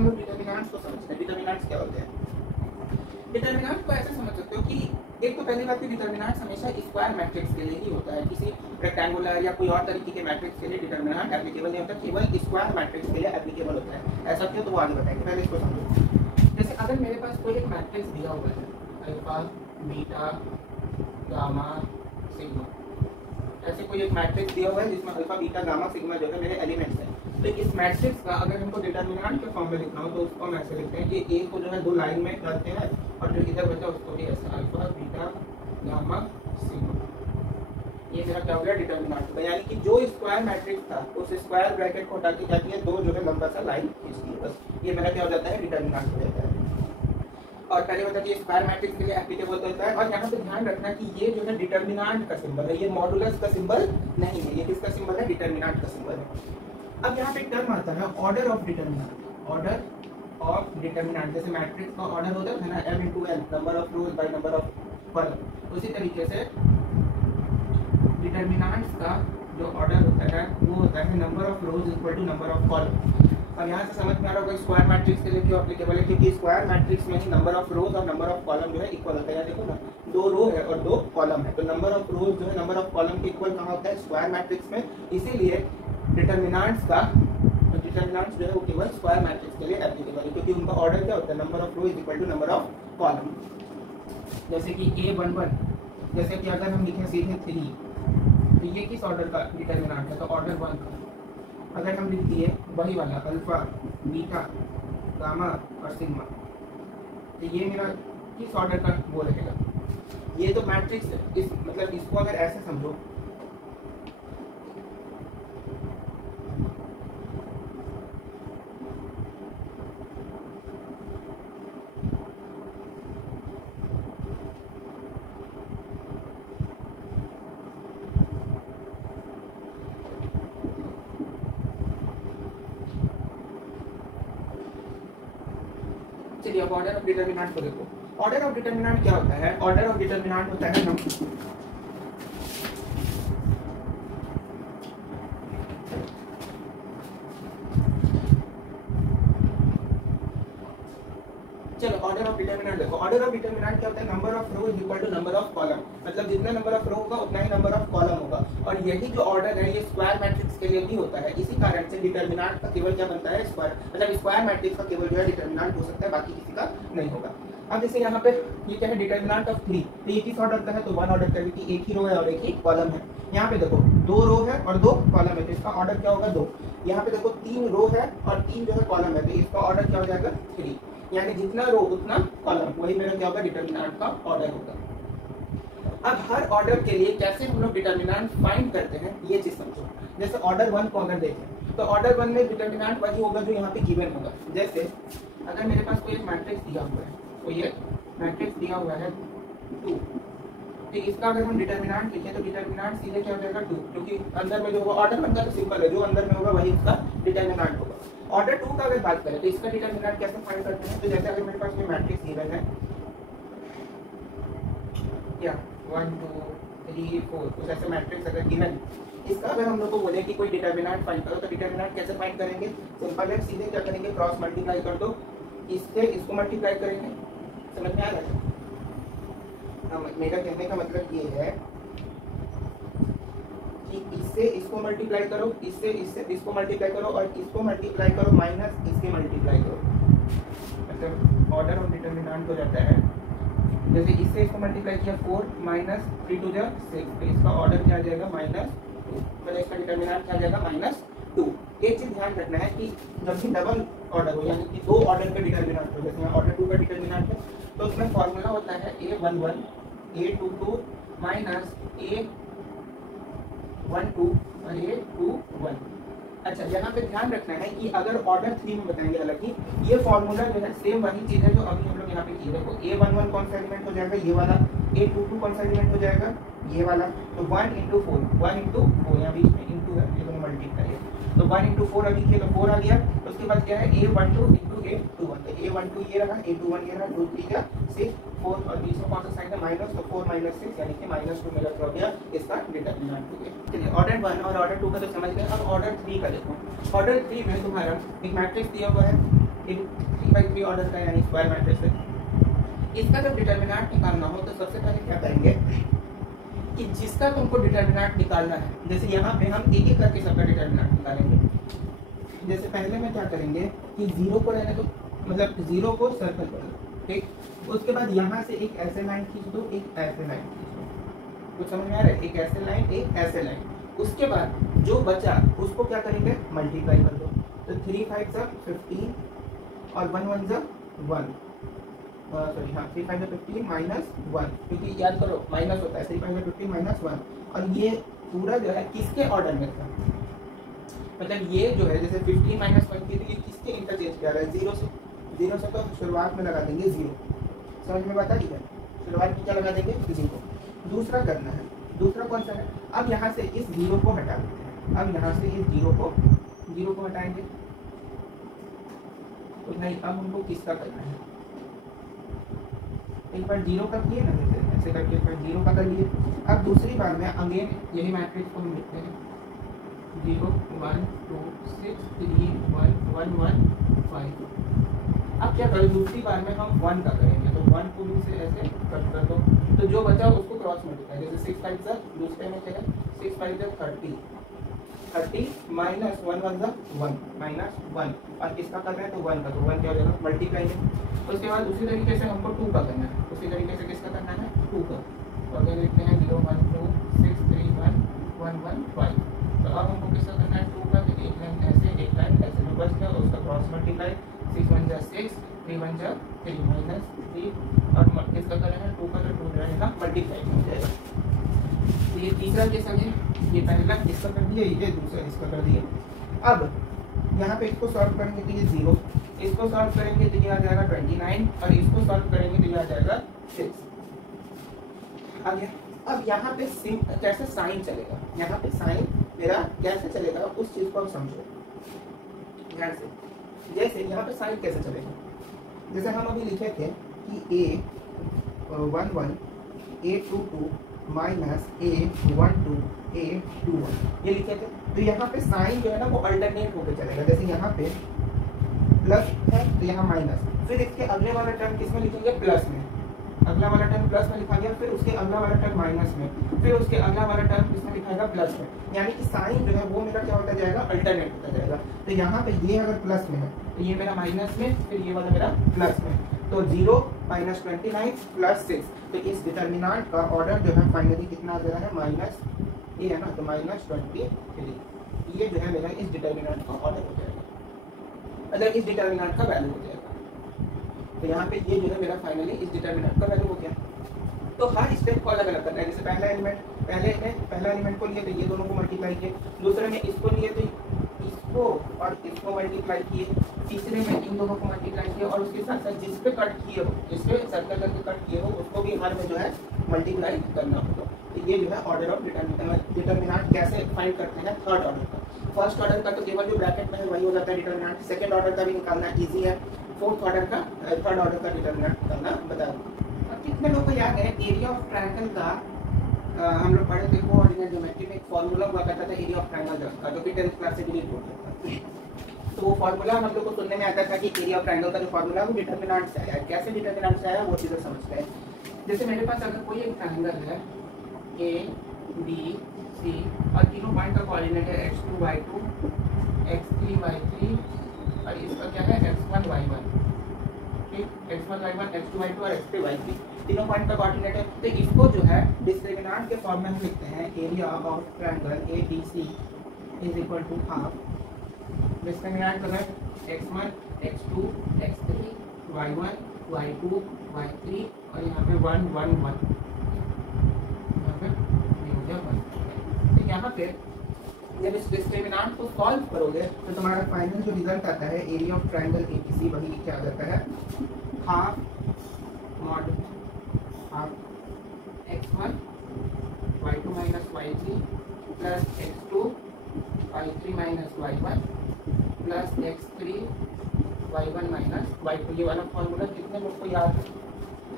हम लोग डिटर्मिनेंट्स को समझते हैं। डिटर्मिनेंट्स क्या होते हैं? डिटर्मिनेंट को ऐसे समझ सकते हो कि एक तो पहली बात की डिटर्मिनेंट हमेशा स्क्वायर मैट्रिक्स के लिए ही होता है, किसी रेक्टेंगुलर या कोई और तरीके के मैट्रिक्स के लिए डिटर्मिनेंट एप्लीकेबल नहीं होता, केवल स्क्वायर मैट्रिक्स के लिए एप्लीकेबल होता है। ऐसा क्यों, तो वो आगे बताएंगे, पहले इसको समझो। जैसे अगर मेरे पास कोई एक मैट्रिक्स दिया हुआ है, अल्फा बीटा गामा सिग्मा, ऐसे कोई एक मैट्रिक्स दिया हुआ है जिसमें अल्फा बीटा गामा सिग्मा जो है मेरे एलिमेंट्स हैं, तो इस मैट्रिक्स का अगर हमको डिटर्मिनेंट के फॉर्म में लिखना हो तो उसको हम ऐसे लिखते हैं कि ए को जो है दो लाइन में करते हैं और जो इधर बचा उसको भी ऐसा अल्फा बीटा गामा सिग्मा। ये मेरा क्या हो गया, डिटर्मिनेंट। तो यानी कि जो स्क्वायर मैट्रिक्स था उस स्क्वायर ब्रैकेट को हटा के क्या किया, दो जो है लंबा सा लाइन खींच दी, बस ये मेरा क्या हो जाता है, डिटर्मिनेंट हो जाता है। और पहले बता कि स्क्वायर मैट्रिक्स के लिए एप्लीकेबल होता है। और यहाँ पे ध्यान रखना कि ये जो है डिटर्मिनेंट का सिंबल है, ये मॉडुलस का सिंबल नहीं है, ये किसका सिंबल है, डिटर्मिनेंट का सिंबल है। अब यहाँ पे एक टर्म आता है order of determinant. Order of determinant, जैसे मैट्रिक्स का ऑर्डर होता है ना m × n, number of rose by number of column, उसी तरीके से डिटर्मिनेंट्स का जो ऑर्डर होता है वो होता है number of rows equal to number of column. अब यहाँ से समझ में आ रहा होगा स्क्वायर मैट्रिक्स के लिए क्यों एप्लीकेबल है, क्योंकि स्क्वायर मैट्रिक्स में ही नंबर ऑफ रोज और नंबर ऑफ कॉलम जो है इक्वल होता है। देखो ना, दो रो है और दो कॉलम है, तो नंबर ऑफ रोज जो है नंबर ऑफ कॉलम के इक्वल कहाँ होता है, स्क्वायर मैट्रिक्स में। इसीलिए डिटर्मिनेंट्स जो है वो केवल स्क्वायर मैट्रिक्स के लिए एप्लीकेबल है, क्योंकि उनका ऑर्डर क्या होता है, number of row is equal to number of column. जैसे कि A11, जैसे कि अगर हम लिखें सीधे 3, तो ये किस ऑर्डर का डिटर्मिनेंट है, तो ऑर्डर 1 का। अगर हम लिख दिए वही वाला अल्फा बीटा गामा और सिग्मा, तो ये मेरा किस ऑर्डर का वो रहेगा, ये तो मैट्रिक्स है। इस मतलब इसको अगर ऐसे समझो, चलिए अब ऑर्डर ऑफ डिटर्मिनेंट को देखो। ऑर्डर ऑफ डिटर्मिनेंट क्या होता है, ऑर्डर ऑफ डिटर्मिनेंट होता है चलो ऑर्डर ऑफ डिटर्मिनेंट देखो। ऑर्डर ऑफ डिटर्मिनेंट क्या होता है, number of row is equal to number of column, मतलब जितना नंबर ऑफ रो होगा उतना ही नंबर ऑफ कॉलम होगा। और यही जो ऑर्डर है ये स्क्वायर मैट्रिक्स के लिए भी होता है। इसी कारण से डिटर्मिनेंट का केवल क्या बनता है, स्क्वायर, मतलब स्क्वायर मैट्रिक्स का केवल जो है डिटर्मिनेंट हो सकता है, बाकी किसी का नहीं होगा। अब जैसे यहाँ पे ये क्या है, डिटर्मिनेंट ऑफ 3, तो ये किस ऑर्डर का है, तो 1 ऑर्डर का, क्योंकि एक ही रो है और एक ही कॉलम है। यहाँ पे देखो 2 रो है और 2 कॉलम है, तो इसका ऑर्डर क्या होगा, 2। यहाँ पे देखो 3 रो है और 3 जो है कॉलम है, तो इसका ऑर्डर क्या हो जाएगा, 3। यानी जितना रो उतना कॉलम, वही मेरा क्या होगा, डिटर्मिनेंट का ऑर्डर होगा। अब हर ऑर्डर के लिए कैसे हम लोग डिटर्मिनेंट फाइंड करते हैं ये चीज समझो। जैसे ऑर्डर 1 को अगर देखें तो ऑर्डर 1 में डिटर्मिनेंट वही होगा जो यहाँ पे गिवन होगा। जैसे अगर मेरे पास कोई एक मैट्रिक्स दिया हुआ है, तो ये मैट्रिक्स दिया हुआ है 2, तो इसका अगर हम डिटर्मिनेंट लिखें तो डिटर्मिनेंट सीधे क्या हो जाएगा, 2, क्योंकि अंदर में जो होगा ऑर्डर 1 का तो सिंपल है, जो अंदर में होगा वही इसका डिटर्मिनेंट होगा। ऑर्डर 2 का अगर बात करें तो इसका डिटर्मिनेंट कैसे फाइंड करते हैं, तो जैसे अगर मेरे पास कोई मैट्रिक्स गिवन है, क्या 1 2 3 4, कुछ ऐसे मैट्रिक्स अगर गिवन, इसका अगर हम लोग को बोले कि कोई डिटर्मिनेंट फाइंड करो, तो डिटर्मिनेंट कैसे फाइंड करेंगे, सिंपल है, सीधे क्या करेंगे, क्रॉस मल्टीप्लाई कर दो, इससे इसको मल्टीप्लाई करेंगे। समझ में आ रहा है? मेरा कहने का मतलब ये है कि इससे इसको मल्टीप्लाई करो, इससे इसको मल्टीप्लाई करो और इसको मल्टीप्लाई करो माइनस इसके मल्टीप्लाई करो, मतलब ऑर्डर ऑफ डिटर्मिनेंट हो जाता है। जैसे इससे इसको मल्टीप्लाई किया 4 माइनस 3 2 6, तो इसका ऑर्डर क्या आ जाएगा, -2, मतलब इसका डिटर्मिनेंट क्या आ जाएगा, -2। एक चीज ध्यान रखना है कि जब भी डबल ऑर्डर हो, यानी कि 2 ऑर्डर का डिटर्मिनेंट हो, जैसे ऑर्डर 2 का डिटर्मिनेंट है, तो उसमें फॉर्मूला होता है A11 A22 माइनस A12 और A21। अच्छा, यहाँ पे ध्यान रखना है कि अगर ऑर्डर 3 में बताएंगे, हालांकि ये फॉर्मूला जो है सेम वही चीज है जो अभी हम लोग यहाँ पे किए। देखो A11 कौन सा एलिमेंट हो जाएगा, ये वाला, A22 कौन सा एलिमेंट हो जाएगा, ये वाला, तो 1 × 4, 1 × 4, यहाँ बीच में इंटू है, ये दोनों मल्टीप्लाई है, तो 1 × 4 अभी किया तो 4 आ गया। उसके बाद क्या है, A12 × A21, तो A12 ये रहा, A21 ये रहा, 2 3 6 4, और बीच में कौन सा साइन है, माइनस, तो 4 - 6 यानी कि -2 मेरा हो गया, इसका डिटर्मिनेंट हो गया। चलिए ऑर्डर 1 और ऑर्डर 2 का तो समझ गए। अब ऑर्डर 3 का देखो। ऑर्डर 3 में तुम्हारा एक मैट्रिक्स दिया हुआ है एक 3/3 ऑर्डर का यानी स्क्वायर मैट्रिक्स है। इसका जब डिटर्मिनेंट निकालना हो तो सबसे पहले क्या करेंगे कि जिसका तुमको डिटर्मिनेंट निकालना है, जैसे यहाँ पे हम एक एक करके सबका डिटर्मिनेंट निकालेंगे। जैसे पहले में क्या करेंगे कि 0 को रहने दो, मतलब 0 को सर्कल करो, ठीक। उसके बाद यहाँ से एक ऐसे लाइन खींच दो, एक ऐसे लाइन खींच दो, कुछ समझ में आ रहा है? एक ऐसे लाइन, एक ऐसे लाइन। उसके बाद जो बचा उसको क्या करेंगे, मल्टीप्लाई कर दो। तो 3 5 15 और 1 1 1, सॉरी हाँ 3 5 15 -1, क्योंकि याद करो माइनस होता है, 3 5 15 -1। और ये पूरा जो है किसके ऑर्डर में था, मतलब ये जो है जैसे 15 -1 की, तो ये किसके इंटरचेंज किया रहा है, 0 से। 0 से तो शुरुआत में लगा देंगे 0, समझ में बात आ रही है? शुरुआत में क्या लगा देंगे, 0। दूसरा करना है, दूसरा कौन सा है, अब यहाँ से इस 0 को हटा देते हैं। अब यहाँ से इस 0 को हटाएंगे तो नहीं, अब हमको किसका करना है, एक बार 0 का किए ना, जैसे ऐसे करके एक बार 0 का कर लिए। अब दूसरी बार में अगेन यही मैट्रिक्स को हम लिखते हैं, 0 1 2 6 3 1 1 1 5। अब क्या करें, दूसरी बार में हम 1 का करेंगे, तो 1 को भी से ऐसे कट कर दो, तो जो बचा उसको क्रॉस मल्टीप्लाई, जैसे 6 5 जा, दूसरे में चले 6 5 जा 30 30 -1 1 जा 1 -1, और किसका कर रहे हैं तो 1 का, तो 1 क्या हो जाएगा, मल्टीप्लाई में। उसके बाद उसी तरीके से हमको 2 का करना है, उसी तरीके से किसका करना है, 2 का। तो अगर लिखते हैं 0 1 2 6 3 1 1 1 5, तो अब हमको किसका करना है, 2 का। तो एक लाइन ऐसे, एक लाइन ऐसे, जो बच गया उसका क्रॉस मल्टीप्लाई, 6 1 जा 6 3 1 जा 3 -3, और किसका कर रहे हैं, 2 का, तो 2 रहेगा मल्टीप्लाई हो जाएगा। तो ये तीसरा केस आ गया, ये पहला इसका कर दिया, ये दूसरा इसका कर दिया। अब यहाँ पे इसको सॉल्व करेंगे तो ये 0, इसको सॉल्व करेंगे तो ये आ जाएगा 29, और इसको सॉल्व करेंगे तो ये आ जाएगा 6। आ गया। अब यहाँ पे कैसे साइन चलेगा, यहाँ पे साइन मेरा कैसे चलेगा उस चीज को आप समझो ध्यान से। जैसे यहाँ पे साइन कैसे चलेगा, जैसे हम अभी लिखे थे कि A11 A22 -A12 A21 ये लिखे थे। तो यहाँ पे साइन जो है ना वो अल्टरनेट होकर चलेगा, जैसे यहाँ पे प्लस है तो यहाँ माइनस, फिर इसके अगले वाला टर्म किसमें लिखेंगे, प्लस में। अगला वाला टर्म प्लस में लिखा गया, फिर उसके अगला वाला टर्म माइनस में, फिर उसके अगला वाला टर्म किसमें लिखाएगा, प्लस में। यानी कि साइन जो है वो मेरा क्या होता जाएगा, अल्टरनेट होता जाएगा। तो यहाँ पे ये अगर प्लस में है तो ये मेरा माइनस में, फिर ये वाला मेरा प्लस में। तो 0 -29 +6, तो इस डिटर्मिनेंट का ऑर्डर जो है फाइनली कितना आ जा रहा है, माइनस, ये है ना, तो -23। ये जो है मेरा इस डिटर्मिनेंट का ऑर्डर हो जाएगा, मतलब इस डिटर्मिनेंट का वैल्यू हो जाएगा। तो यहाँ पे ये जो है मेरा फाइनली इस डिटर्मिनेंट का वैल्यू हो गया। तो हर स्टेप को अलग अलग करना है, जैसे पहला एलिमेंट को लिए तो ये दोनों को मल्टीप्लाई किए, दूसरे में इसको लिए तो इसको और इसको मल्टीप्लाई किए, तीसरे में इन दोनों को मल्टीप्लाई किए, और उसके साथ साथ जिस पे कट किए हो, जिस पे सर्कल करके कट किए हो उसको भी हर में जो है मल्टीप्लाई करना होगा। तो ये जो है ऑर्डर ऑफ डिटर्मिनेंट कैसे फाइंड करते हैं, थर्ड ऑर्डर का। फर्स्ट ऑर्डर का तो केवल जो ब्रैकेट में है वही हो जाता है डिटर्मिनेंट, सेकंड ऑर्डर का भी निकालना इजी है, फोर्थ ऑर्डर का, थर्ड ऑर्डर का डिटर्मिनेंट निकालना बता दूँ। अब कितने लोग को याद है एरिया ऑफ ट्रायंगल का, हम लोग पढ़े थे कोऑर्डिनेट ज्योमेट्री में एक फार्मूला हुआ करता था एरिया ऑफ ट्रायंगल का, जो कि 10th क्लास से डिलीट हो गया था। तो वो फार्मूला हम लोग को सुनने में आता था कि एरिया ऑफ ट्रायंगल का जो फार्मूला है वो डिटर्मिनेंट से आया है। कैसे डिटर्मिनेंट से आया वो चीज़ें समझते हैं। जैसे मेरे पास अगर कोई एक ट्रायंगल है A B C और तीनों पॉइंट का कोऑर्डिनेट है x2 y2 x3 y3 और इसका क्या है x1 y1, ठीक, x1 y1 x2 y2 और x3 y3 तीनों पॉइंट का कोऑर्डिनेट है। तो इसको जो है डिस्क्रिमिनेंट के फॉर्म में हम लिखते हैं area of triangle ABC is equal to half discriminant अगर x1 x2 x3 y1 y2 y3 और यहाँ पे 1 1 1, यहाँ पे ये हो गया 1। तो यहाँ पे जब इस डिस्क्रिमिनेंट को सॉल्व करोगे तो तुम्हारा फाइनल जो रिजल्ट आता है एरिया ऑफ ट्रायंगल ABC वही क्या आ जाता है, half mod half x1 y2 - y3 plus x2 y3 - y1 plus x3 y1 - y2। ये वाला फॉर्मूला कितने लोग को याद है,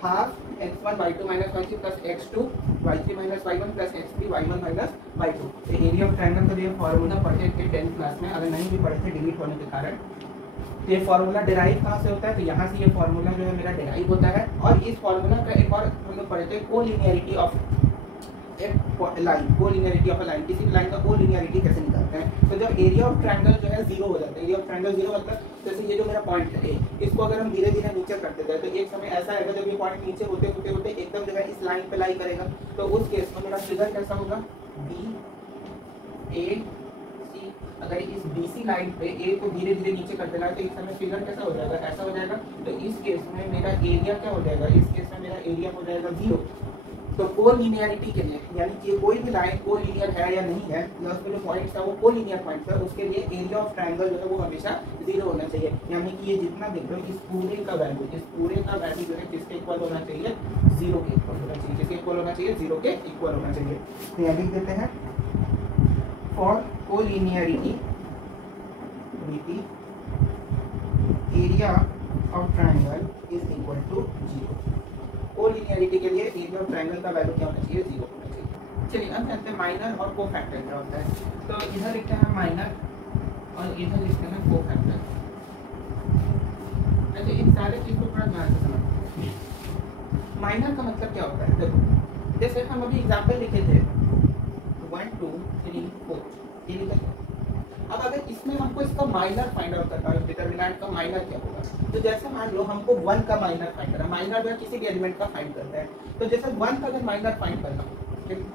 half x1 y2 - y3 plus x2 y3 - y1 plus x3 y1 - y2। तो एरिया ऑफ ट्रायंगल का जो फॉर्मूला पढ़े थे 10th क्लास में, अगर नहीं भी पढ़े थे डिलीट होने के कारण, तो ये फॉर्मूला डिराइव कहाँ से होता है, तो यहाँ से ये फॉर्मूला जो है मेरा डिराइव होता है। और इस फॉर्मूला का एक और हम लोग पढ़ते हैं collinearity of line, collinearity of line, किसी लाइन का कोलिनियरिटी कैसे निकालते हैं। तो जब एरिया ऑफ ट्रायंगल जो है जीरो हो जाता है, एरिया ऑफ ट्रायंगल जीरो मतलब जैसे ये जो मेरा पॉइंट है इसको अगर हम धीरे धीरे नीचे करते जाए तो एक समय ऐसा आएगा जब ये पॉइंट नीचे होते होते होते एकदम जो है इस लाइन पे लाई करेगा। तो उस केस में मेरा फिगर कैसा होगा, बी ए सी। अगर इस BC लाइन पे ए को धीरे धीरे नीचे कर देना है तो इस समय फिगर कैसा हो जाएगा, ऐसा हो जाएगा। तो इस केस में मेरा एरिया क्या हो जाएगा, इस केस में मेरा एरिया हो जाएगा जीरो। तो कोलिनियरिटी के लिए यानी कि कोई भी लाइन कोलिनियर है या नहीं है, या उसमें जो पॉइंट्स है वो कोलिनियर पॉइंट्स है, उसके लिए एरिया ऑफ ट्रायंगल जो है वो हमेशा जीरो होना चाहिए। यानी कि ये जितना देख रहे हो इस पूरे का वैल्यू जो है किसके इक्वल होना चाहिए, जीरो के इक्वल होना चाहिए। किसके इक्वल होना चाहिए, जीरो के इक्वल होना चाहिए। तो यहाँ लिख देते हैं for collinearity area of triangle is equal to zero. Collinearity के लिए एरिया ऑफ ट्रायंगल का वैल्यू क्या होना चाहिए, जीरो होना चाहिए। चलिए अब जानते हैं माइनर और कोफैक्टर क्या होता है। तो इधर लिखते हैं माइनर और इधर लिखते हैं कोफैक्टर। अच्छा इन सारे चीज को थोड़ा ध्यान से समझो। माइनर का मतलब क्या होता है, देखो जैसे हम अभी एग्जांपल लिखे थे 1 2 3 4 ये लिखा था। अब अगर इसमें हमको इसका माइनर फाइंड आउट करना है, डिटरमिनेंट का माइनर क्या होगा, तो जैसे मान लो हमको 1 का माइनर फाइंड करना है, माइनर जो किसी भी एलिमेंट का फाइंड करता है। तो जैसे 1 का अगर माइनर फाइंड करना हो,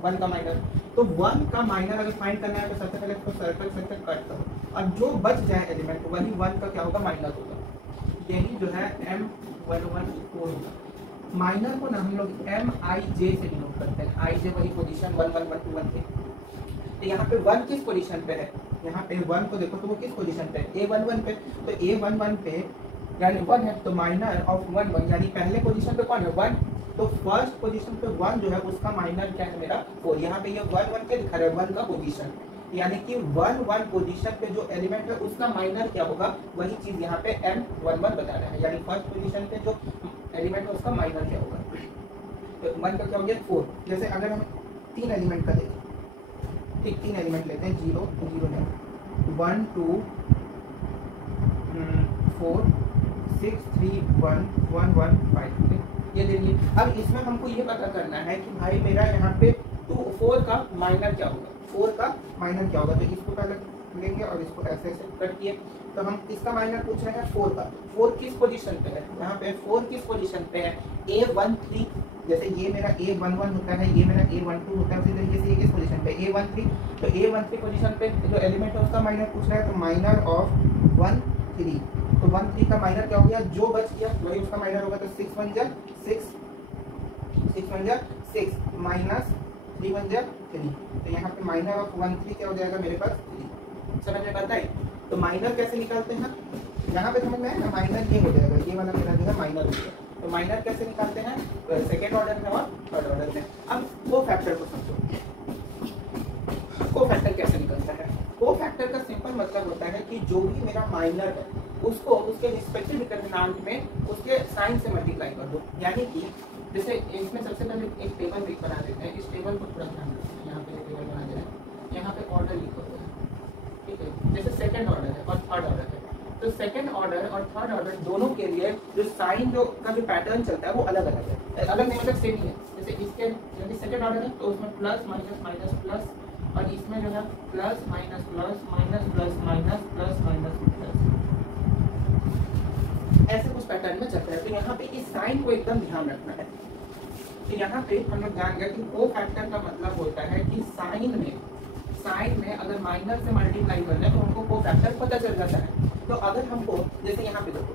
1 का माइनर, तो 1 का माइनर अगर फाइंड करना है तो सबसे पहले इसको सर्कल कट करो और जो बच जाए एलिमेंट वही 1 का क्या होगा, माइनर होगा। यही जो है M11 होगा। माइनर को ना हम लोग MIJ से डिनोट करते हैं, IJ वही पोजीशन 1 1 1 2 1 थे। तो यहाँ पे 1 किस पोजीशन पे है, यहाँ पे 1 को देखो तो वो किस पोजीशन पे है, A11 पे। तो A11 पे यानी 1 है तो माइनर ऑफ 1 1 यानी पहले पोजीशन पे कौन है, 1। तो फर्स्ट पोजीशन पे 1 जो है उसका माइनर क्या है मेरा 4। यहाँ पे ये 1 1 के दिखा रहा है 1 का पोजीशन, यानी कि 1 1 पोजीशन पे जो एलिमेंट है उसका माइनर क्या होगा, वही चीज यहाँ पे M11 बता रहा है। यानी फर्स्ट पोजीशन पे जो एलिमेंट है उसका माइनर क्या होगा, तो 1 का क्या हो गया 4। जैसे अगर हम 3 एलिमेंट का देखें, ठीक 3 एलिमेंट लेते हैं, 0 0 है, 1 2 4 6 3 1 1 1 5। ये देखिए अब इसमें हमको ये पता करना है कि भाई मेरा यहाँ पे 4 का माइनर क्या होगा, 4 का माइनर क्या होगा। तो इसको पहले लेंगे और इसको ऐसे ऐसे कट किए तो हम इसका माइनर पूछ रहे हैं 4 का। 4 किस पोजीशन पे है, यहाँ पे 4 किस पोजीशन पे है, A13। जैसे ये मेरा A11 होता है, ये मेरा A12 होता है, उसी तरीके से ये किस पोजीशन पे A13। तो A13 पोजीशन पे जो एलिमेंट है उसका माइनर पूछ रहा है, तो माइनर ऑफ 1 3। तो 1 3 का माइनर क्या हो गया, जो बच गया वही उसका माइनर होगा। तो 6 1 जा 6 6 1 जा 6 माइनस 3 1 जा 3। तो यहाँ पे माइनर ऑफ 1 3 क्या हो जाएगा मेरे पास 3। समझ में आता है। तो माइनर कैसे निकालते हैं, यहाँ पे समझ में आया ना, माइनर ये हो जाएगा, ये वाला मेरा जो है माइनर हो गया। तो माइनर कैसे निकालते हैं, सेकेंड ऑर्डर में और थर्ड ऑर्डर में। अब कोफैक्टर को समझो, कोफैक्टर कैसे निकलता है। कोफैक्टर का सिंपल मतलब होता है कि जो भी मेरा माइनर है उसको उसके रिस्पेक्टिव डिटरमिनेंट में उसके साइन से मल्टीप्लाई कर दो। यानी कि जैसे इसमें सबसे पहले एक टेबल बना देते हैं, इस टेबल को थोड़ा ध्यान रखते हैं। यहाँ पे टेबल बना दे रहे हैं, यहाँ पे ऑर्डर लिखो, ठीक है। जैसे सेकंड ऑर्डर है और थर्ड ऑर्डर है, तो सेकंड ऑर्डर और थर्ड ऑर्डर दोनों के लिए जो साइन जो का जो पैटर्न चलता है वो अलग अलग है, अलग नहीं मतलब सेम ही है। जैसे इसके यदि सेकंड ऑर्डर है तो उसमें प्लस माइनस माइनस प्लस, और इसमें जो है plus minus plus minus plus minus plus minus plus, ऐसे कुछ पैटर्न में चलता है। तो यहाँ पे इस साइन को एकदम ध्यान रखना है। तो यहाँ पे हम लोग जान गए कि कोफैक्टर का मतलब होता है कि साइन में अगर माइनर से मल्टीप्लाई करना है तो हमको कोफैक्टर पता चल जाता है। तो अगर हमको जैसे यहाँ पे देखो,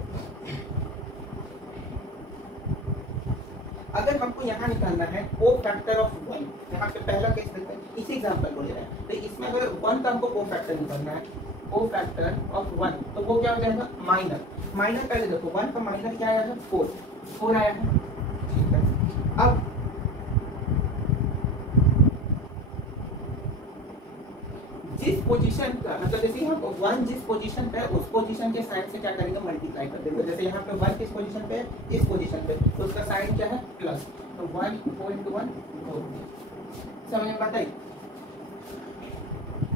अगर हमको यहाँ निकालना है कोफैक्टर ऑफ 1, यहाँ पे पहला केस देखते हैं, इसी एग्जांपल को ले रहे हैं। तो इसमें अगर 1 का हमको कोफैक्टर निकालना है, कोफैक्टर ऑफ 1, तो वो क्या हो जाएगा माइनर। माइनर पहले देखो 1 का माइनर क्या आया है 4 आया है, ठीक है। अब जिस पोजीशन का मतलब जैसे यहाँ पर 1 जिस पोजीशन पे है उस पोजीशन के साइन से क्या करेंगे मल्टीप्लाई कर देंगे। जैसे यहाँ पे 1 किस पोजीशन पे है, इस पोजीशन पे, तो उसका साइन क्या है प्लस, तो 1 4 × 1 4। समझ में आता है।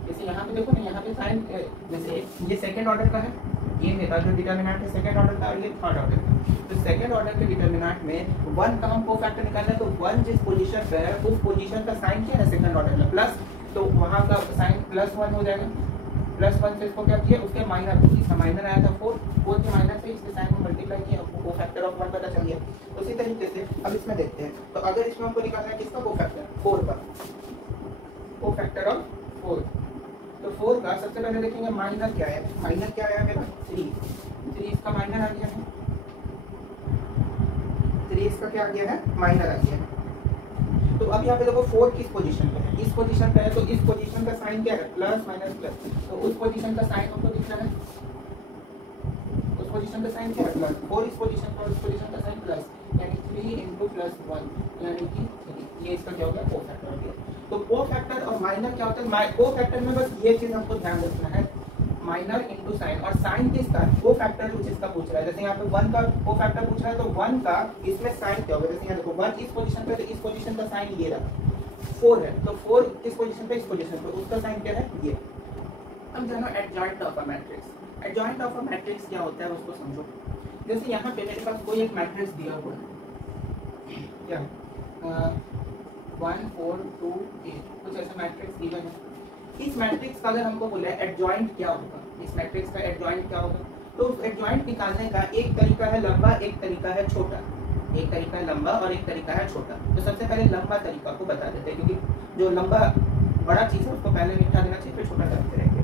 जैसे यहाँ पे देखो ना, यहाँ पे साइन जैसे ये सेकंड ऑर्डर का है, ये मेरा जो डिटर्मिनेंट है सेकंड ऑर्डर का और ये थर्ड ऑर्डर का। तो सेकंड ऑर्डर के डिटर्मिनेंट में 1 का हम कोफैक्टर निकालना है, तो 1 जिस पोजीशन पे है उस पोजीशन का साइन क्या है सेकंड ऑर्डर में प्लस, तो वहां का साइन +1 हो जाएगा। +1 से इसको क्या किया उसके माइनर, इसका माइनर आया था 4 के माइनर से इसके साइन को मल्टीप्लाई किया, आपको कोफैक्टर ऑफ 1 पता चल गया। उसी तरीके से अब इसमें देखते हैं, तो अगर इसमें हमको निकालना है किसका कोफैक्टर 4 का, कोफैक्टर ऑफ 4, तो 4 का सबसे पहले देखेंगे माइनर क्या है, माइनर क्या आया मेरा 3 इसका माइनर आ गया है, 3 इसका क्या आ गया है माइनर आ गया है। तो अब यहाँ पे देखो 4 किस पोजीशन पे है, इस पोजीशन पे है, तो इस पोजीशन का साइन क्या है प्लस माइनस प्लस, तो उस पोजीशन का साइन हमको दिखना है, उस पोजीशन का साइन क्या है प्लस, 4 इस पोजीशन पर उस पोजीशन का साइन प्लस, यानी 3 × +1 यानी कि 3, ये इसका क्या हो गया कोफैक्टर हो गया। तो कोफैक्टर और माइनर क्या होता है, कोफैक्टर में बस ये चीज हमको ध्यान रखना है, माइनर इनटू साइन, और साइन किसका कोफैक्टर कुछ इसका पूछ रहा है, जैसे यहाँ पे 1 का कोफैक्टर पूछ रहा है, तो 1 का इसमें साइन क्या होगा, जैसे यहाँ देखो 1 इस पोजीशन पे, तो इस पोजीशन का साइन ये रहा 4 है, तो 4 किस पोजीशन पे इस पोजीशन पे, उसका साइन क्या है ये। अब जानो adjoint of a matrix, adjoint of a matrix क्या होता है उसको समझो। जैसे यहाँ पे मेरे पास कोई एक मैट्रिक्स दिया हुआ है, क्या 1 4 2 8 कुछ ऐसा मैट्रिक्स दिया है, इस मैट्रिक्स का अगर हमको बोला है एडजॉइंट क्या होगा, इस मैट्रिक्स का एडजॉइंट क्या होगा, तो उस एडजॉइंट निकालने का एक तरीका है लंबा, एक तरीका है छोटा, एक तरीका है लंबा और एक तरीका है छोटा। तो सबसे पहले लंबा तरीका को बता देते हैं, क्योंकि जो लंबा बड़ा चीज है उसको पहले निपटा देना चाहिए, फिर छोटा करते रहेंगे।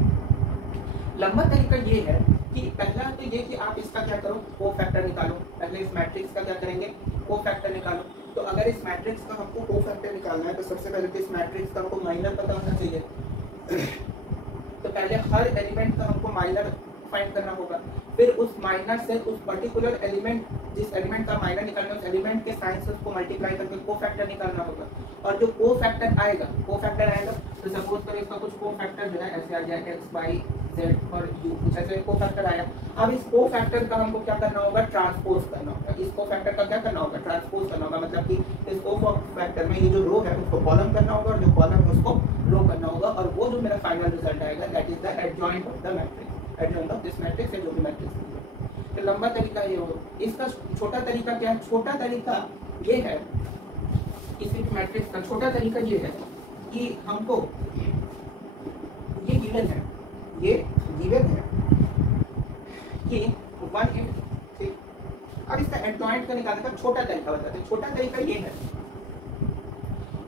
लंबा तरीका ये है कि पहला तो ये कि आप इसका क्या करो कोफैक्टर निकालो, पहले इस मैट्रिक्स का क्या करेंगे कोफैक्टर निकालो। तो अगर इस मैट्रिक्स का हमको कोफैक्टर निकालना है, तो सबसे पहले तो इस मैट्रिक्स का हमको माइनर पता होना चाहिए, तो पहले हर एलिमेंट का हमको माइनर फाइंड करना होगा, फिर उस माइनर से उस पर्टिकुलर एलिमेंट, जिस एलिमेंट का माइनर निकालना है उस एलिमेंट के साइन से उसको मल्टीप्लाई करके कोफैक्टर निकालना होगा, और जो कोफैक्टर आएगा तो सपोज करो इसका कुछ कोफैक्टर जो है ऐसे आ गया x y z और u, कुछ ऐसे कोफैक्टर आया। अब इस कोफैक्टर का हमको क्या करना होगा ट्रांसपोज करना होगा, इस कोफैक्टर का क्या करना होगा ट्रांसपोज करना होगा, मतलब कि इस कोफैक्टर में ये जो रो है उसको कॉलम करना होगा और जो कॉलम है उसको रो करना होगा, और वो जो मेरा फाइनल रिजल्ट आएगा that is the adjoint of the matrix, adjoint of this matrix है जो भी मैट्रिक्स। तो लंबा तरीका ये होगा। इसका छोटा तरीका क्या है, छोटा तरीका ये है, किसी भी मैट्रिक्स का छोटा तरीका ये है कि हमको ये गिवन है, ये गिवन है कि 1 8 ठीक। अब इसका एडजॉइंट का निकालने का छोटा तरीका बताते हैं। छोटा तरीका ये है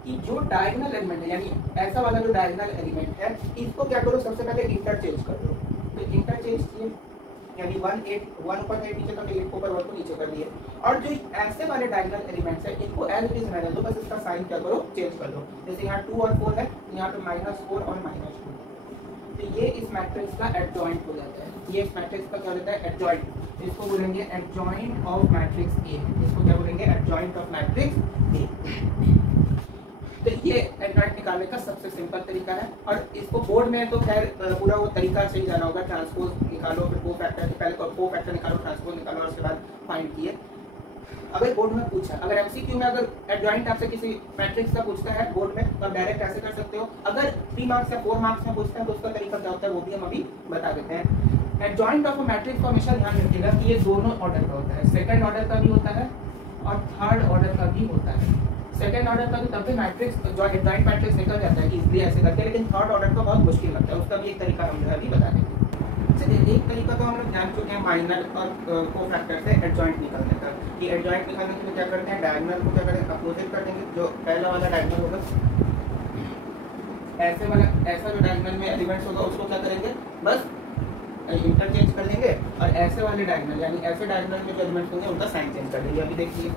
कि जो डायगोनल एलिमेंट है, यानी ऐसा वाला जो डायगोनल एलिमेंट है, इसको क्या करो सबसे पहले इंटरचेंज कर दो। तो इंटरचेंज किए, यानी 1 ऊपर है नीचे, तो 8 को ऊपर 1 को नीचे कर दिए, और जो ऐसे वाले डायगोनल एलिमेंट्स है इनको एज इट इज रहने दो, बस इसका साइन क्या करो चेंज कर दो। जैसे यहाँ 2 और 4 है, यहाँ पे -4 और -2, तो ये इस मैट्रिक्स का एडजॉइंट हो जाता है, ये इस मैट्रिक्स का क्या होता है एडजॉइंट। इसको बोलेंगे एडजॉइंट ऑफ मैट्रिक्स ए, इसको क्या बोलेंगे एडजॉइंट ऑफ मैट्रिक्स ए। तो ये एडजॉइंट निकालने का सबसे सिंपल तरीका है, और इसको बोर्ड में तो खैर पूरा वो तरीका से ही जाना होगा, ट्रांसपोज निकालो फिर कोफैक्टर, पहले कोफैक्टर निकालो ट्रांसपोज निकालो और उसके बाद फाइंड किए। अगर बोर्ड में पूछा, अगर एमसीक्यू में अगर एडजॉइंट आपसे किसी मैट्रिक्स का पूछता है बोर्ड में, तो आप डायरेक्ट ऐसे कर सकते हो। अगर 3 मार्क्स या 4 मार्क्स में पूछता है तो उसका तरीका क्या होता है वो भी हम अभी बता देते हैं। एडजॉइंट ऑफ अ मैट्रिक्स को हमेशा ध्यान रखिएगा कि ये दोनों ऑर्डर का होता है, सेकंड ऑर्डर का भी होता है और थर्ड ऑर्डर का भी होता है। सेकंड ऑर्डर का तो तब भी मैट्रिक्स जो एडजॉइंट मैट्रिक्स निकल जाता है कि इसलिए ऐसे करते हैं, लेकिन थर्ड ऑर्डर का बहुत मुश्किल लगता है, उसका भी एक तरीका हम जो है अभी बता देंगे। चलिए एक तरीका तो हम लोग जान चुके हैं माइनर और कोफैक्टर से एडजॉइंट निकालने का, कि एडजॉइंट निकालने के लिए क्या करते हैं डायगोनल को क्या करेंगे अपोजिट कर देंगे। जो पहला वाला डायगोनल होगा ऐसे वाला, ऐसा जो डायगोनल में एलिमेंट्स होगा उसको क्या करेंगे बस इंटरचेंज कर लेंगे, और ऐसे वाले डायगोनल यानी ऐसे डायगोनल में जो एलिमेंट्स होंगे उनका साइन चेंज कर देंगे। अभी देखिए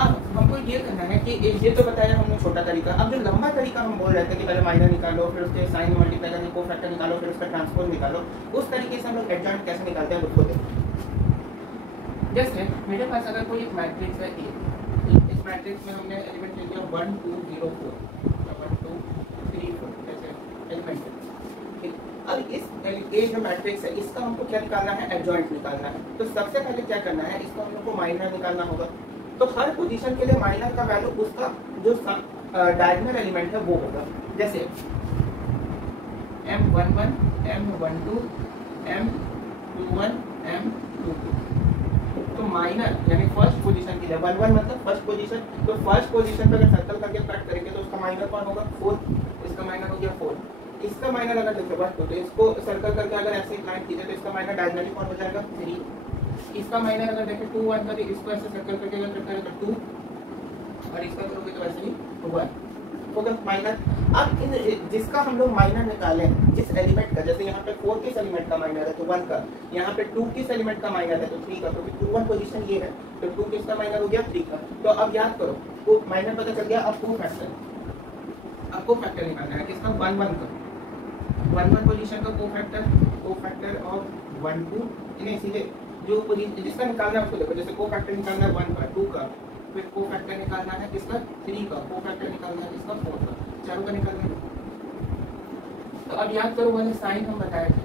अब हमको ये करना है कि ये तो बताया हमने छोटा तरीका। अब जो लंबा तरीका हम बोल रहे थे कि पहले माइनर निकालो फिर उसके साइन मल्टीप्लाई करके कोफैक्टर निकालो फिर उसका ट्रांसपोज निकालो, उस तरीके से हम लोग एडजॉइंट कैसे निकालते हैं उसको देखते। जैसे मेरे पास अगर कोई एक मैट्रिक्स है ए, इस मैट्रिक्स में हमने एलिमेंट ले लिया 1 2 0 4 1 2 3 4 ऐसे एलिमेंट है। अब इस ए जो मैट्रिक्स है इसका हमको क्या निकालना है एडजॉइंट निकालना है। तो सबसे पहले क्या करना है, इसको हम लोग को माइनर निकालना होगा। तो हर पोजीशन के लिए माइनर का वैल्यू उसका जो डायगोनल एलिमेंट है वो होगा। जैसे m11 m12 m21 M2 तो माइनर यानी फर्स्ट पोजीशन के लिए 1 1 मतलब फर्स्ट पोजीशन, तो फर्स्ट पोजीशन पे अगर सर्कल करके कट करेंगे तो उसका माइनर कौन होगा 4, इसका माइनर हो गया 4, इसका माइनर अगर देखें 1 2 तो इसको सर्कल करके अगर ऐसे लाइन खींचे तो इसका माइनर डायगोनली कौन हो जाएगा 3, इसका माइनर अगर देखें 2 1 का तो इसको ऐसे सर्कल करके अगर कट करें तो 2 और इसका करोगे तो वैसे ही 1 होगा माइनर। अब इन जिसका हम लोग माइनर निकालें जिस एलिमेंट का, जैसे यहाँ पे 4 किस एलिमेंट का माइनर है तो 1 का, यहाँ पे 2 किस एलिमेंट का माइनर है तो 3 का, क्योंकि 2 1 पोजीशन ये है तो 2 किसका माइनर हो गया 3 का। तो अब याद करो तो माइनर पता चल गया। अब को फैक्टर, अब को फैक्टर निकालना है किसका 1 1 का, 1 1 पोजीशन का को फैक्टर ऑफ 1 2 इन्हें सीधे जो पोजीशन जिसका निकालना है उसको देखो, जैसे को फैक्टर निकालना है 1 का 2 का, फिर को फैक्टर निकालना है किसका 3 का, को फैक्टर निकालना है किसका 4 का, चारों का निकालना है। तो अब याद करो वाले साइन हम बताए थे,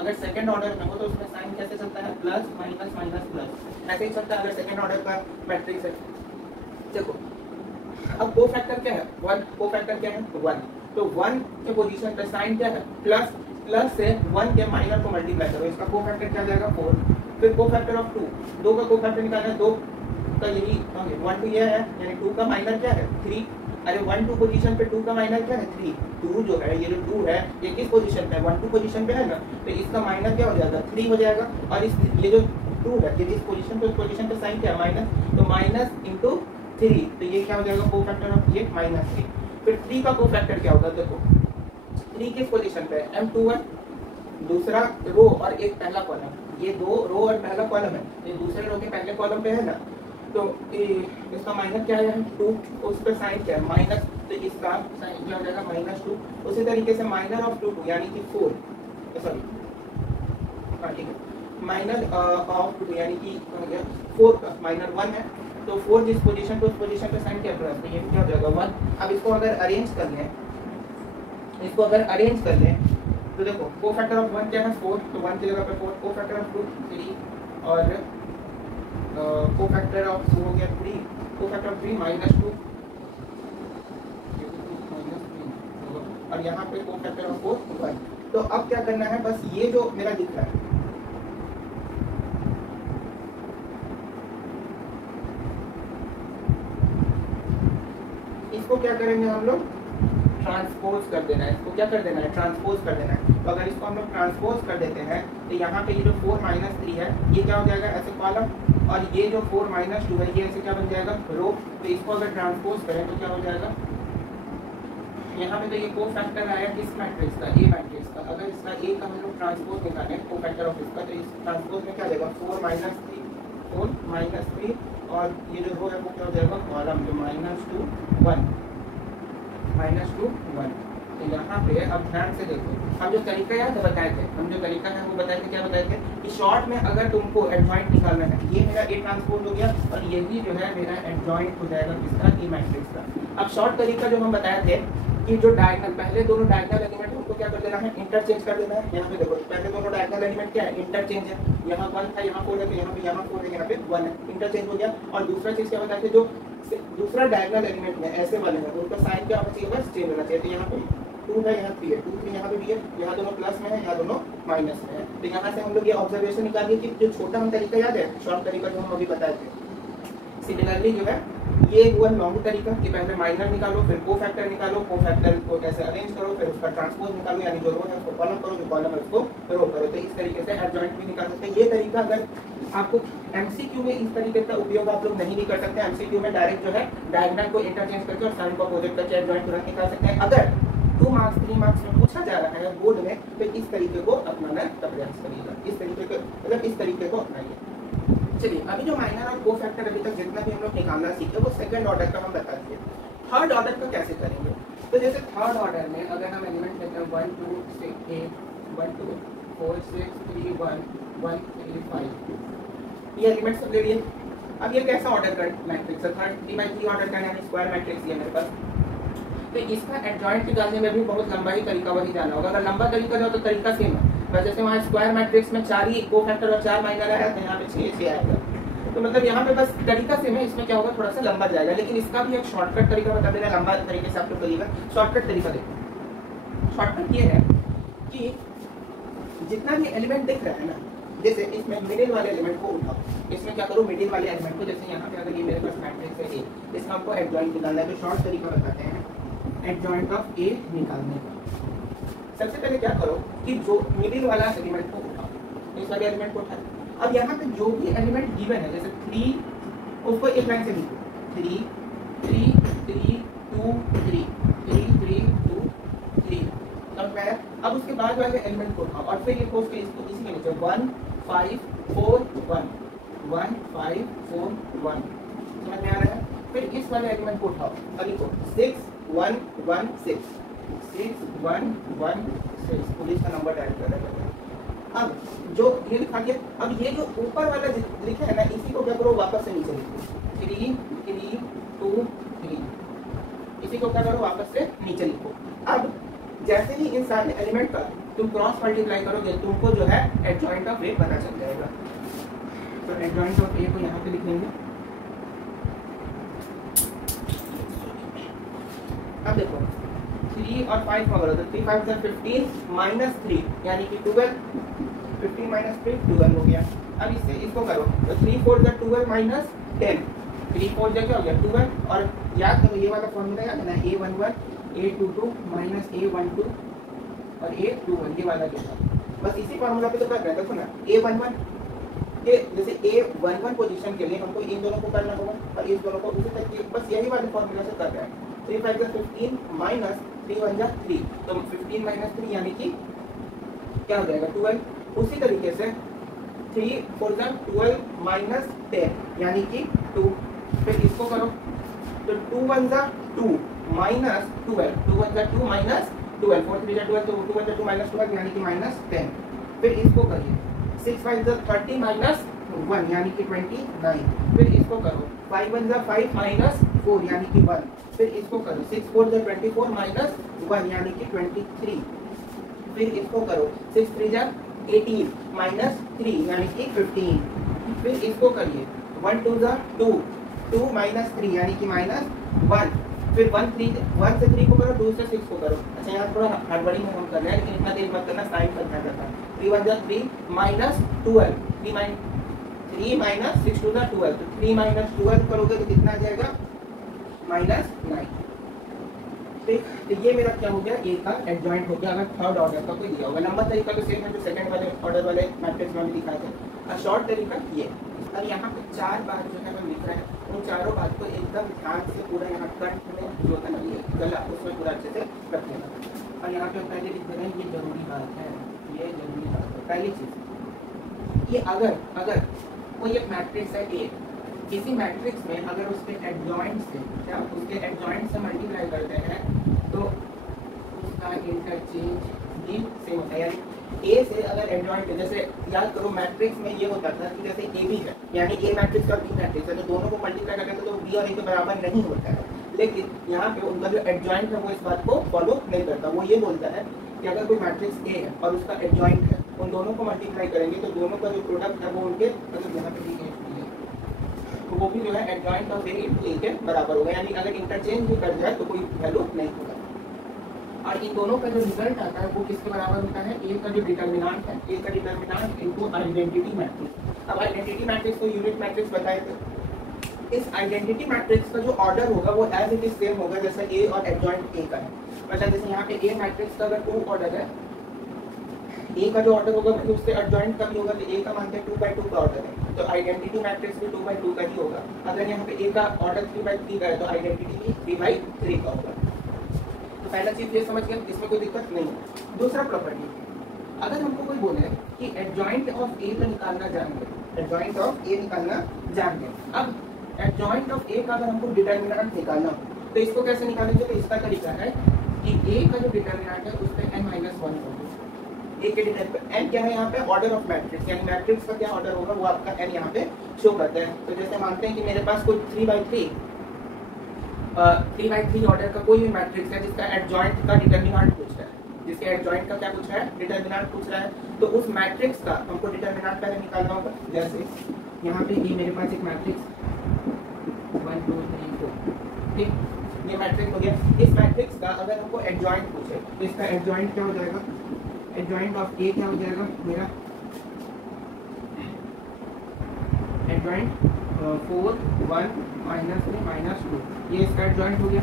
अगर सेकंड ऑर्डर में हो तो उसमें साइन कैसे चलता है प्लस माइनस माइनस प्लस, ऐसे ही चलता है अगर सेकंड ऑर्डर का मैट्रिक्स है। देखो अब को फैक्टर क्या है 1, को फैक्टर क्या है 1, तो 1 के पोजीशन पे साइन क्या है प्लस, प्लस से 1 के माइनर को मल्टीप्लाई करो, इसका को फैक्टर क्या जाएगा 4, फिर को फैक्टर ऑफ 2, 2 का को फैक्टर निकालना है 2 का यही 1 2 ये है यानी 2 का माइनर क्या है 3, अरे 1 2 पोजीशन पे 2 का माइनर क्या है 3, 2 जो है ये जो 2 है ये किस पोजीशन पे है 1 2 पोजीशन पे है ना, तो इसका माइनर क्या हो जाएगा 3 हो जाएगा, और इस ये जो 2 है ये इस पोजीशन पे उस पोजीशन पे साइन क्या है माइनस, तो माइनस इंटू 3 तो ये क्या हो जाएगा को फैक्टर ऑफ ये -3, फिर 3 का को फैक्टर क्या होगा देखो 3 किस पोजीशन पे है M21 दूसरा रो और एक पहला कॉलम, ये 2 रो और पहला कॉलम है, ये दूसरे रो के पहले कॉलम पे है ना, तो इसका माइनस क्या है 2, उस पर साइन क्या है माइनस, तो इसका साइन क्या हो जाएगा -2, उसी तरीके से माइनर ऑफ 2 यानी कि 4 सॉरी हाँ ठीक है माइनर ऑफ 2 यानी कि 4 का माइनर 1 है, तो 4 जिस पोजीशन पे उस पोजीशन पे साइन क्या प्लस, तो ये क्या हो जाएगा 1। अब इसको अगर अरेंज कर लें, इसको अगर अरेंज कर लें तो देखो को फैक्टर ऑफ 1 क्या है 4, तो 1 की जगह पे 4, को फैक्टर ऑफ 2 3 और को फैक्टर ऑफ 2 हो गया 3, को फैक्टर ऑफ 3 -2 और यहाँ पे को फैक्टर ऑफ 4 1। तो अब क्या करना है बस ये जो मेरा दिख रहा है इसको क्या करेंगे हम लोग ट्रांसपोज कर देना है, इसको क्या कर देना है ट्रांसपोज कर देना है। तो अगर इसको हम लोग ट्रांसपोज कर देते हैं तो यहाँ पे ये जो 4 -3 है ये क्या हो जाएगा ऐसे कॉलम, और ये जो 4 -2 है ये ऐसे क्या बन जाएगा रो, तो इसको अगर ट्रांसपोज करें तो क्या हो जाएगा यहाँ पे तो ये को फैक्टर आया किस मैट्रिक्स का ए मैट्रिक्स का, अगर इसका ए का हम लोग ट्रांसपोज निकालें को फैक्टर ऑफ इसका तो इस ट्रांसपोज में क्या जाएगा 4 -3 और ये जो रो है वो क्या हो जाएगा कॉलम जो -2 1 तो यहाँ पे अब ध्यान से देखो हम जो तरीका याद बताए थे, हम जो तरीका है वो बताए थे, क्या बताए थे कि शॉर्ट में अगर तुमको एडजॉइंट निकालना है, ये मेरा ए ट्रांसपोज हो गया और यही जो है मेरा एडजॉइंट हो जाएगा किसका ए मैट्रिक्स का। अब शॉर्ट तरीका जो हम बताए थे कि जो डायगोनल पहले दोनों डायगोनल एलिमेंट उनको क्या कर देना है इंटरचेंज कर देना है। यहाँ पे देखो पहले दोनों डायगोनल एलिमेंट क्या है इंटरचेंज है, यहाँ 1 था यहाँ 4 है तो यहाँ पे 4 है यहाँ पे 1 है, इंटरचेंज हो गया। और दूसरा चीज क्या बताए थे जो दूसरा डायगोनल एलिमेंट में ऐसे वाले हैं उनका साइन क्या होना चाहिए बस चेंज होना चाहिए, तो यहाँ पे 2 है यहाँ 3 है 2 3 यहाँ पे भी है, यहाँ दोनों प्लस में है यहाँ दोनों माइनस में है। तो यहाँ से हम लोग ये ऑब्जर्वेशन निकालिए कि जो छोटा हम तरीका याद है शॉर्ट तरीका जो हम अभी बताए थे, सिमिलरली जो है ये हुआ लॉन्ग तरीका कि पहले माइनर निकालो फिर को फैक्टर निकालो, को फैक्टर को कैसे अरेंज करो फिर उसका ट्रांसपोज निकालो यानी जो रो है उसको कॉलम करो, जो कॉलम है उसको रो करो। तो इस तरीके से एडजॉइंट भी निकाल सकते हैं। ये तरीका अगर आपको एमसीक्यू में इस तरीके का उपयोग आप लोग नहीं भी कर सकते, एमसीक्यू में डायरेक्ट जो है डायगोनल को इंटरचेंज करके और साइन को अपोजिट करके एडजॉइंट तुरंत निकाल सकते हैं। अगर 2 मार्क्स 3 मार्क्स में पूछा जा रहा है बोर्ड में तो इस तरीके को अपनाना का प्रयास करिएगा, इस तरीके को मतलब इस तरीके को अपनाइए। चलिए अभी जो माइनर और को फैक्टर अभी तक जितना भी हम लोग निकालना सीखे वो सेकंड ऑर्डर का हम बता दिए। थर्ड ऑर्डर का कैसे करेंगे, तो जैसे थर्ड ऑर्डर में अगर हम एलिमेंट लेते हैं 1 2 6 8 1 2 4 6 3 1 1 3 5 ये एलिमेंट सब ले लिए। अब ये कैसा ऑर्डर का मैट्रिक्स है, 3x3 ऑर्डर का यानी स्क्वायर मैट्रिक्स ये मेरे पास। तो इसका एडजॉइंट निकालने में भी बहुत लंबा ही तरीका वही जाना होगा। अगर लंबा तरीका जो तो तरीका सेम है, बस जैसे वहाँ स्क्वायर मैट्रिक्स में 4 ही को फैक्टर और 4 माइनर आया तो यहाँ पे 6 आएगा। तो मतलब यहाँ पे बस तरीका सेम है, इसमें क्या होगा थोड़ा सा लंबा जाएगा, लेकिन इसका भी एक शॉर्टकट तरीका बता देना। लंबा तरीके से आप लोग करिएगा, शॉर्टकट तरीका देखो। शॉर्टकट ये है कि जितना भी एलिमेंट दिख रहा है ना जैसे इसमें मिडिल वाले एलिमेंट को उठाओ, इसमें क्या करो मिडिल वाले एलिमेंट को, जैसे यहाँ पे अगर ये मेरे पास मैट्रिक्स है ए, इसका हमको एडजॉइंट निकालना है तो शॉर्ट तरीका बताते हैं एडजॉइंट ऑफ ए निकालने का। सबसे पहले क्या करो कि जो मिडिल वाला एलिमेंट को उठाओ, इस वाले एलिमेंट को उठाओ। अब यहाँ पे जो भी एलिमेंट गिवन है जैसे 3, उसको एक लाइन से लिखो 3 3 3 2 3 3 3 2 3, समझ में आया? अब उसके बाद वाले एलिमेंट को उठाओ और फिर ये पोस्ट इसको इसी के नीचे 1 5 4 1 1 5 4 1, समझ में आ रहा है? फिर इस वाले एलिमेंट को उठाओ और लिखो 6 1 1 6 6 1 1 6, पुलिस का नंबर डायल कर रहा है। अब जो ये लिखा गया, अब ये जो ऊपर वाला लिखा है ना, इसी को क्या करो वापस से नीचे लिखो 3 3 2 3, इसी को क्या करो वापस से नीचे लिखो। अब जैसे ही इन सारे एलिमेंट का तुम क्रॉस मल्टीप्लाई करोगे तुमको जो है एडजॉइंट ऑफ ए पता चल जाएगा। तो एडजॉइंट ऑफ ए को यहाँ पे लिख लेंगे। अब देखो 3 और 5 का बराबर 3 5 से 15 माइनस 3 यानी कि 12, 15 माइनस 3 12 हो गया। अब इससे इसको करो तो 3 4 जा 12 माइनस 10, 3 4 जा क्या हो गया 12, और याद करो ये वाला फॉर्मूला याद है ना a11 a22 माइनस a12 और a21, ये वाला जो था बस इसी फॉर्मूला पे तो कर रहे हैं। देखो ना a11 के जैसे a11 पोजीशन के लिए हमको इन दोनों को करना होगा और इस दोनों को उसी तरीके बस यही वाले फॉर्मूला से कर रहे हैं। 3 5 जा 15 माइनस 3 1 जा 3, तो 15 माइनस 3 यानी कि क्या हो जाएगा 12। उसी तरीके से 3 4 जा 12 माइनस 10 यानी कि 2, फिर इसको करो तो 2 1 जा 2 माइनस 12, 2 1 जा 2 माइनस 12, 4 3 जा 12 तो 2 1 जा 2 माइनस 12 यानी कि माइनस 10। फिर इसको करिए 6 5 जा 30 माइनस 1 यानी कि 29, फिर इसको करो 5 1 जा 5 माइनस 4 यानी कि 1, फिर इसको करो 6 4 जा 24 माइनस 1 यानी कि 23, फिर इसको करो 6 3 जा 18 माइनस 3 यानी कि 15, फिर इसको करिए 1 2 जा 2 2 माइनस 3 यानी कि माइनस 1, फिर 1 से 3 को करो 2 से 6 को करो। अच्छा यहाँ थोड़ा हड़बड़ी में हम कर रहे हैं लेकिन इतना देर मत करना, साइन पर ध्यान रखना। 3 1 जा 3 माइनस 12, 3 माइनस 6 2 जा 12, तो 3 माइनस 12 करोगे तो कितना आ जाएगा माइनस 9। ठीक, तो ये मेरा क्या हो गया ए का एडजॉइंट हो गया। अगर थर्ड ऑर्डर का कोई दिया होगा, नंबर तरीका तो सेम है जो सेकंड वाले ऑर्डर वाले मैट्रिक्स में भी दिखाया था। शॉर्ट तरीका ये। अब यहाँ पे 4 बात जो है मैं लिख रहा है, उन चारों बात को एकदम ध्यान से पूरा यहाँ कंठ में जो होता है ना ये गला, उसमें पूरा अच्छे से रख लेना। और यहाँ पे पहले लिख रहे हैं ये जरूरी बात है, ये जरूरी बात है। पहली चीज ये अगर कोई एक मैट्रिक्स है ए, किसी मैट्रिक्स में अगर उसके एडजॉइंट से क्या उसके एडजॉइंट से मल्टीप्लाई करते हैं तो उसका इंटरचेंज भी सेम होता है। यानी ए से अगर एडजॉइंट, जैसे याद करो मैट्रिक्स में ये होता था कि जैसे ए बी है यानी ए मैट्रिक्स और बी मैट्रिक्स है, तो दोनों को मल्टीप्लाई करते हैं तो बी और ए के बराबर नहीं होता है। लेकिन यहाँ पे उनका जो एडजॉइंट है वो इस बात को फॉलो नहीं करता। वो ये बोलता है कि अगर कोई मैट्रिक्स ए है और उसका एडजॉइंट है, उन दोनों को मल्टीप्लाई करेंगे तो दोनों का जो प्रोडक्ट है वो उनके मतलब यहाँ पे भी तो वो भी जो है एडजॉइंट ऑफ ए इनटू ए के बराबर होगा। यानी अगर इंटरचेंज भी कर जाए तो कोई वैल्यू नहीं होगा। और इन दोनों का जो रिजल्ट आता है वो किसके बराबर होता है, ए का जो डिटर्मिनेंट है, ए का डिटर्मिनेंट इनटू आइडेंटिटी मैट्रिक्स। अब आइडेंटिटी मैट्रिक्स को यूनिट मैट्रिक्स बताए थे। इस आइडेंटिटी मैट्रिक्स का जो ऑर्डर होगा वो एज इट इज सेम होगा जैसे ए और एडजॉइंट ए का है। मतलब जैसे यहाँ पे ए मैट्रिक्स का अगर 2 ऑर्डर है, ए का जो ऑर्डर होगा फिर उससे एडजॉइंट का भी होगा, तो ए का मानते हैं 2/2 का ऑर्डर है, तो आइडेंटिटी मैट्रिक्स भी 2/2 का ही होगा। अगर यहाँ पे ए का ऑर्डर 3/3 का है तो आइडेंटिटी भी 3/3 का होगा। तो पहला चीज ये समझ गए, इसमें कोई दिक्कत नहीं है। दूसरा प्रॉपर्टी, अगर हमको कोई बोले कि एडजॉइंट ऑफ ए का निकालना जान गए, एडजॉइंट ऑफ ए निकालना जान गए। अब एडजॉइंट ऑफ ए का अगर हमको डिटर्मिनेंट निकालना हो तो इसको कैसे निकालेंगे, तो इसका तरीका है कि ए का जो डिटर्मिनेंट है उस पर n-1 होगा। ए के डिटर्मिनेंट n क्या है यहाँ पे, ऑर्डर ऑफ मैट्रिक्स, यानी मैट्रिक्स का क्या ऑर्डर होगा वो आपका n यहाँ पे शो करता है। तो जैसे मानते हैं कि मेरे पास कोई 3/3 ऑर्डर का कोई भी मैट्रिक्स है जिसका एडजॉइंट का डिटर्मिनेंट पूछ रहा है, जिसके एडजॉइंट का क्या पूछ रहा है, डिटर्मिनेंट पूछ रहा है, तो उस मैट्रिक्स का हमको डिटर्मिनेंट पहले निकालना होगा। जैसे यहाँ पे ये मेरे पास एक मैट्रिक्स 1 2 3 4, ठीक, ये मैट्रिक्स हो गया। इस मैट्रिक्स का अगर हमको एडजॉइंट पूछे तो इसका एडजॉइंट क्या हो जाएगा, एडजॉइंट ऑफ ए क्या हो जाएगा मेरा एडजॉइंट 4 1 -3 -2, ये इसका एडजॉइंट हो गया।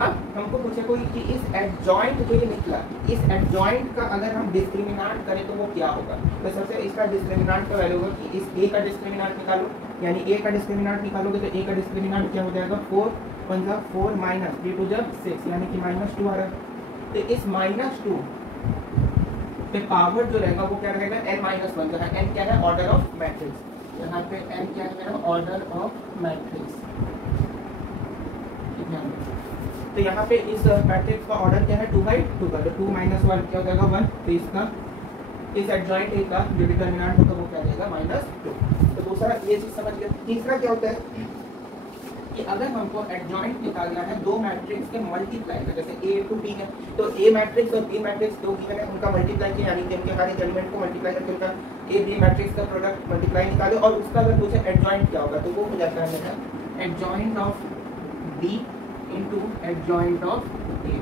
अब हमको पूछे कोई कि इस एडजॉइंट जो ये निकला, इस एडजॉइंट का अगर हम डिस्क्रिमिनेंट करें तो वो क्या होगा। तो सबसे इसका डिस्क्रिमिनेंट का वैल्यू होगा कि इस ए का डिस्क्रिमिनेंट निकालो, यानी ए का डिस्क्रिमिनेंट निकालोगे तो ए का डिस्क्रिमिनेंट क्या हो जाएगा 4 1 4 -3 2 6, यानी कि -2 आ रहा है। तो इस -2 पे पावर जो रहेगा वो क्या रहेगा n-1, जहाँ n क्या है ऑर्डर ऑफ मैट्रिक्स, यहाँ पे n क्या है मेरा ऑर्डर ऑफ मैट्रिक्स। तो यहाँ पे इस मैट्रिक्स का ऑर्डर क्या है 2/2 का, तो 2 - 1 क्या हो जाएगा 1। तो इसका इस एडजॉइंट ए का जो डिटरमिनेंट होगा वो क्या देगा -2। तो दूसरा ये चीज समझ गए। तीसरा क्या होता है कि अगर हमको एडजॉइंट निकालना है दो मैट्रिक्स के मल्टीप्लाई का, जैसे ए टू बी है, तो ए मैट्रिक्स और बी मैट्रिक्स दो गिवन है, उनका मल्टीप्लाई किया, यानी कि उनके हर एक एलिमेंट को मल्टीप्लाई करके उनका ए बी मैट्रिक्स का प्रोडक्ट मल्टीप्लाई निकाले, और उसका अगर पूछे एडजॉइंट क्या होगा तो वो हो जाता है मेरा adjoint of B into adjoint of A,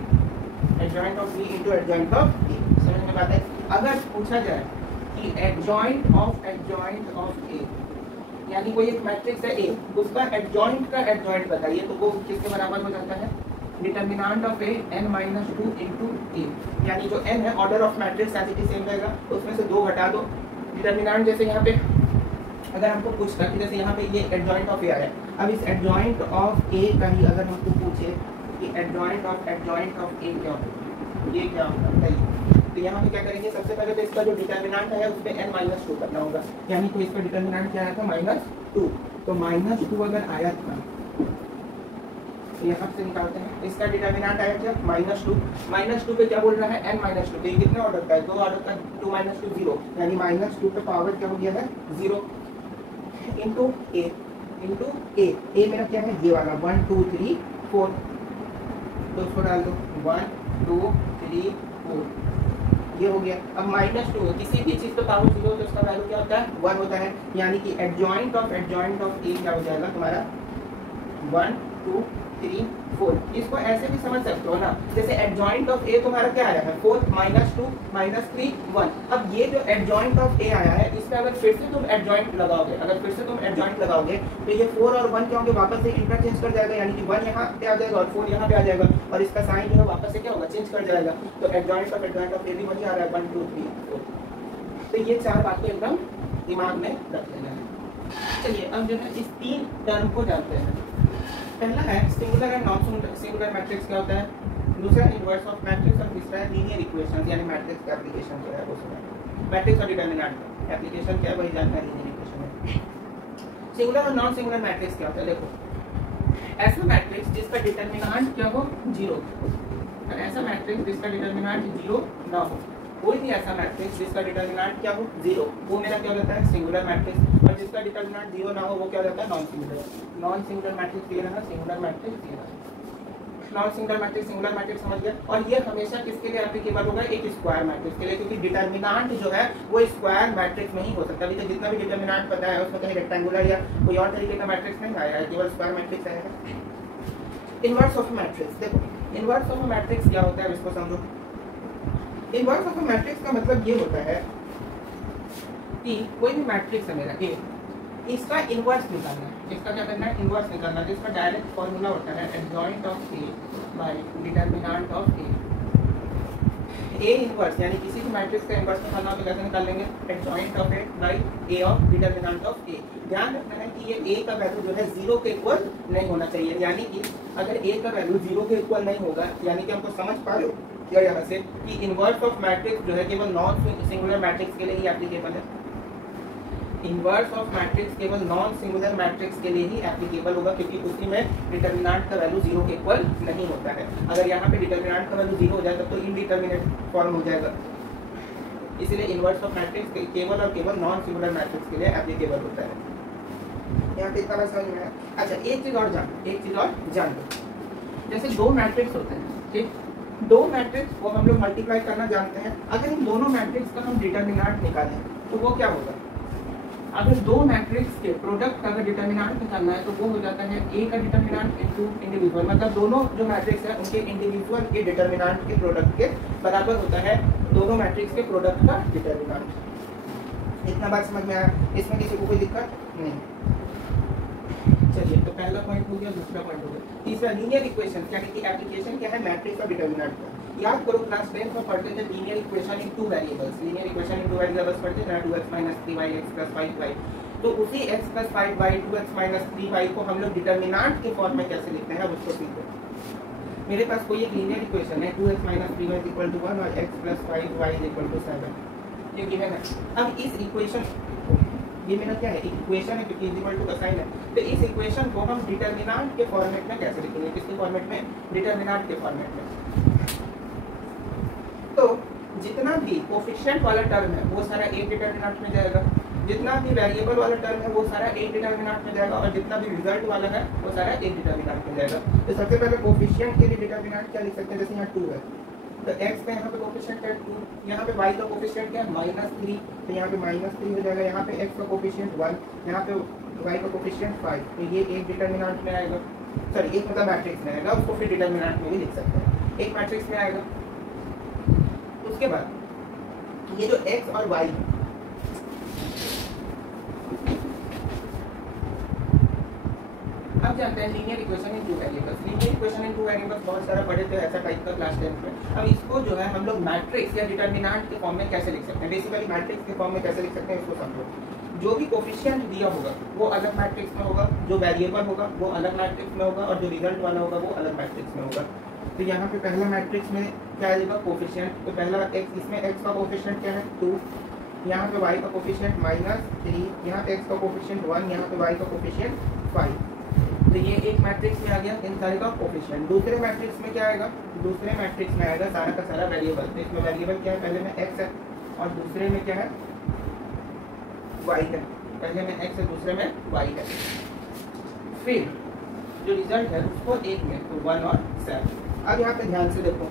adjoint of B into adjoint of A. समझ में बात है। अगर पूछा जाए कि एडजॉइंट ऑफ ए, यानी कोई एक मैट्रिक्स है ए, उसका एडजॉइंट का एडजॉइंट बताइए, तो वो किसके बराबर हो जाता है determinant of A n-2 into A, यानी जो n है order of matrix as it is same रहेगा, तो उसमें से 2 घटा दो। डिटरमिनेंट जैसे यहाँ पे अगर हमको पूछता कि जैसे यहाँ पे ये एडजॉइंट ऑफ ए आया है, अब इस एडजॉइंट ऑफ ए का ही अगर हमको पूछे कि एडजॉइंट ऑफ ए क्या होगा, ये क्या होगा बताइए। तो यहाँ पे क्या करेंगे, सबसे पहले तो इसका जो डिटरमिनेंट है उस पर n-2 करना होगा, यानी तो इसका डिटरमिनेंट क्या आया था -2। तो -2 अगर आया था तो यहाँ से निकालते हैं, इसका डिटरमिनेंट आया क्या -2 पे क्या बोल रहा है n-2, तो ये कितने ऑर्डर का है, 2 ऑर्डर का, 2 - 2 0, यानी -2 पे पावर क्या हो गया है 0 इंटू ए मेरा क्या है ये वाला 1 2 3 4, तो उसको डाल दो 1 2 3 4, ये हो गया। अब -2 किसी भी चीज पे पावर 0 तो उसका वैल्यू क्या होता है 1 होता है, यानी कि एडजॉइंट ऑफ ए क्या हो जाएगा तुम्हारा 1 2 3 4। इसको ऐसे भी समझ सकते हो ना, जैसे एडजॉइंट ऑफ ए तुम्हारा क्या आया है 4 -2 -3 1। अब ये जो एडजॉइंट ऑफ ए आया है इसमें अगर फिर से तुम एडजॉइंट लगाओगे, तो ये 4 और 1 क्या होंगे वापस से इंटरचेंज कर जाएगा, यानी कि 1 यहाँ पे आ जाएगा और 4 यहाँ पे आ जाएगा, और इसका साइन जो है वापस से क्या होगा चेंज कर जाएगा। तो एडजॉइंट ऑफ ए भी वही आ रहा है 1 2 3 4। तो ये 4 बातें एकदम दिमाग में रख लेना है। चलिए अब जो है इस 3 टर्म को जानते हैं। पहला है singular and non singular matrix क्या होता है, दूसरा इनवर्स ऑफ मैट्रिक्स, और तीसरा है लीनियर इक्वेशंस, यानी मैट्रिक्स का एप्लीकेशन जो है वो सब मैट्रिक्स और डिटरमिनेंट एप्लीकेशन क्या है वही जानना है लीनियर इक्वेशन में। सिंगुलर और नॉन सिंगुलर मैट्रिक्स क्या होता है, देखो ऐसा मैट्रिक्स जिसका डिटरमिनेंट क्या हो 0, ऐसा मैट्रिक्स जिसका डिटरमिनेंट 0 ना हो, कोई भी ऐसा मैट्रिक्स जिसका डिटरमिनेंट क्या हो 0, वो मेरा क्या होता है सिंगुलर मैट्रिक्स, और जिसका डिटरमिनेंट 0 ना हो वो क्या होता है नॉन सिंगुलर मैट्रिक्स। क्लियर है ना, सिंगुलर मैट्रिक्स क्लियर है, non singular matrix singular matrix समझ गया। और ये हमेशा किसके लिए एप्लीकेबल होगा, एक स्क्वायर मैट्रिक्स के लिए, क्योंकि डिटरमिनेंट जो है वो स्क्वायर मैट्रिक्स में ही हो सकता है। अभी तक जितना भी डिटरमिनेंट पता है उसमें कहीं रेक्टेंगुलर या कोई और तरीके का मैट्रिक्स नहीं आया है, केवल स्क्वायर मैट्रिक्स आएगा। इनवर्स ऑफ मैट्रिक्स, देखो इनवर्स ऑफ मैट्रिक्स क्या होता है इसको समझो। इनवर्स ऑफ मैट्रिक्स का मतलब ये होता है कि कोई भी मैट्रिक्स है मेरा ए, इसका इनवर्स निकालना है, इसका क्या करना है इनवर्स निकालना है, जिसका डायरेक्ट फॉर्मूला होता है adjoint of A by determinant of A inverse, यानी किसी भी मैट्रिक्स का इनवर्स निकालना तो कैसे निकाल लेंगे adjoint of A by A of determinant of A. ध्यान रखना है कि ये ए का वैल्यू जो है 0 के इक्वल नहीं होना चाहिए, यानी कि अगर ए का वैल्यू 0 के इक्वल नहीं होगा, यानी कि हमको समझ पा रहे हो क्या यहाँ से कि इनवर्स ऑफ मैट्रिक्स जो है केवल नॉन सिंगुलर मैट्रिक्स के लिए ही एप्लीकेबल है। इनवर्स ऑफ मैट्रिक्स केवल नॉन सिंगुलर मैट्रिक्स के लिए ही एप्लीकेबल होगा, क्योंकि उसी में डिटरमिनेंट का वैल्यू 0 के इक्वल नहीं होता है। अगर यहाँ पे डिटरमिनेंट का वैल्यू 0 हो जाए तब तो इनडिटरमिनेट फॉर्म हो जाएगा, इसलिए इनवर्स ऑफ मैट्रिक्स केवल और केवल नॉन सिंगुलर मैट्रिक्स के लिए एप्लीकेबल होता है। यहाँ पे इतना समझ में आया। अच्छा एक चीज और जान लो, जैसे 2 मैट्रिक्स होते हैं, ठीक, 2 मैट्रिक्स को हम लोग मल्टीप्लाई करना जानते हैं। अगर इन दोनों मैट्रिक्स का हम डिटरमिनेंट निकालें तो वो क्या होगा, अगर 2 मैट्रिक्स के प्रोडक्ट का अगर डिटरमिनेंट निकालना है तो वो हो जाता है ए का डिटरमिनेंट इनटू इंडिविजुअल, मतलब दोनों जो मैट्रिक्स है उनके इंडिविजुअल के डिटरमिनेंट के प्रोडक्ट के बराबर होता है दोनों मैट्रिक्स के प्रोडक्ट का डिटरमिनेंट। इतना बात समझ में आया? इसमें किसी को कोई दिक्कत नहीं? चलिए, तो पहला पॉइंट हो गया, दूसरा पॉइंट हो गया। तीसरा लीनियर इक्वेशन क्या है कि एप्लीकेशन क्या है मैट्रिक्स और डिटरमिनेंट का। याद करो क्लास 10 में पढ़ते थे linear equation in two variables. Linear equation in two variables पढ़ते थे 2x - 3y x + 5y। तो उसी x + 5y 2x - 3y को हम लोग डिटरमिनेंट के फॉर्म में कैसे लिखते हैं अब उसको सीखो। मेरे पास कोई एक लीनियर इक्वेशन है 2x - 3y = 1 और x + 5y = 7, ये गिवन है। अब इस इक्वेशन, ये मेरा क्या है इक्वेशन है क्योंकि इक्वल टू का साइन है, तो इस इक्वेशन को हम डिटरमिनेंट के फॉर्मेट में कैसे लिखेंगे? किसके फॉर्मेट में? डिटरमिनेंट के फॉर्मेट में। तो जितना भी कोफिशिएंट वाला टर्म है वो सारा एक डिटरमिनेंट में जाएगा, जितना भी वेरिएबल वाला टर्म है वो सारा एक डिटरमिनेंट में जाएगा, और जितना भी रिजल्ट वाला है वो सारा एक डिटरमिनेंट में जाएगा। तो सबसे पहले कोफिशिएंट के लिए डिटरमिनेंट क्या लिख सकते हैं? जैसे यहाँ 2 है तो x का यहाँ पे कोफिशिएंट है 2, यहाँ पे y का कोफिशिएंट क्या है -3, तो यहाँ पे -3 हो जाएगा। यहाँ पे x का कोफिशिएंट 1, यहाँ पे y का कोफिशिएंट 5, तो ये एक डिटरमिनेंट में आएगा। सॉरी, एक मतलब मैट्रिक्स में आएगा, उसको फिर डिटरमिनेंट में भी लिख सकते हैं, एक मैट्रिक्स में आएगा। उसके बाद ये जो x और y, अब जानते हैं linear equation in two variables. Linear equation in two variables बहुत सारा पढ़े थे ऐसा टाइप का क्लास 10 में। अब इसको जो है हम लोग मैट्रिक्स या डिटरमिनेंट के फॉर्म में कैसे लिख सकते हैं? बेसिकली मैट्रिक्स के फॉर्म में कैसे लिख सकते हैं इसको समझो। जो भी कोफिशिएंट दिया होगा वो अलग मैट्रिक्स में होगा, जो वेरिएबल होगा वो अलग मैट्रिक्स में होगा, और जो रिजल्ट वाला होगा वो अलग मैट्रिक्स में होगा। तो यहाँ पे पहला मैट्रिक्स में क्या आएगा? कोफिशिएंट। तो पहला x, इसमें x का कोफिशिएंट क्या है 2, यहाँ पे y का कोफिशिएंट -3, यहाँ पे x का कोफिशिएंट 1, यहाँ पे y का कोफिशिएंट 5। तो ये एक मैट्रिक्स में आ गया इन सारे का कोफिशिएंट। दूसरे मैट्रिक्स में क्या आएगा? दूसरे मैट्रिक्स में आएगा सारा का सारा वेरिएबल। तो इसमें वेरिएबल क्या है? पहले में x है और दूसरे में क्या है? y है। पहले में x है, दूसरे में y है। फिर जो रिजल्ट है उसको एक में, तो 1 और 7। अब यहाँ पे ध्यान से देखो,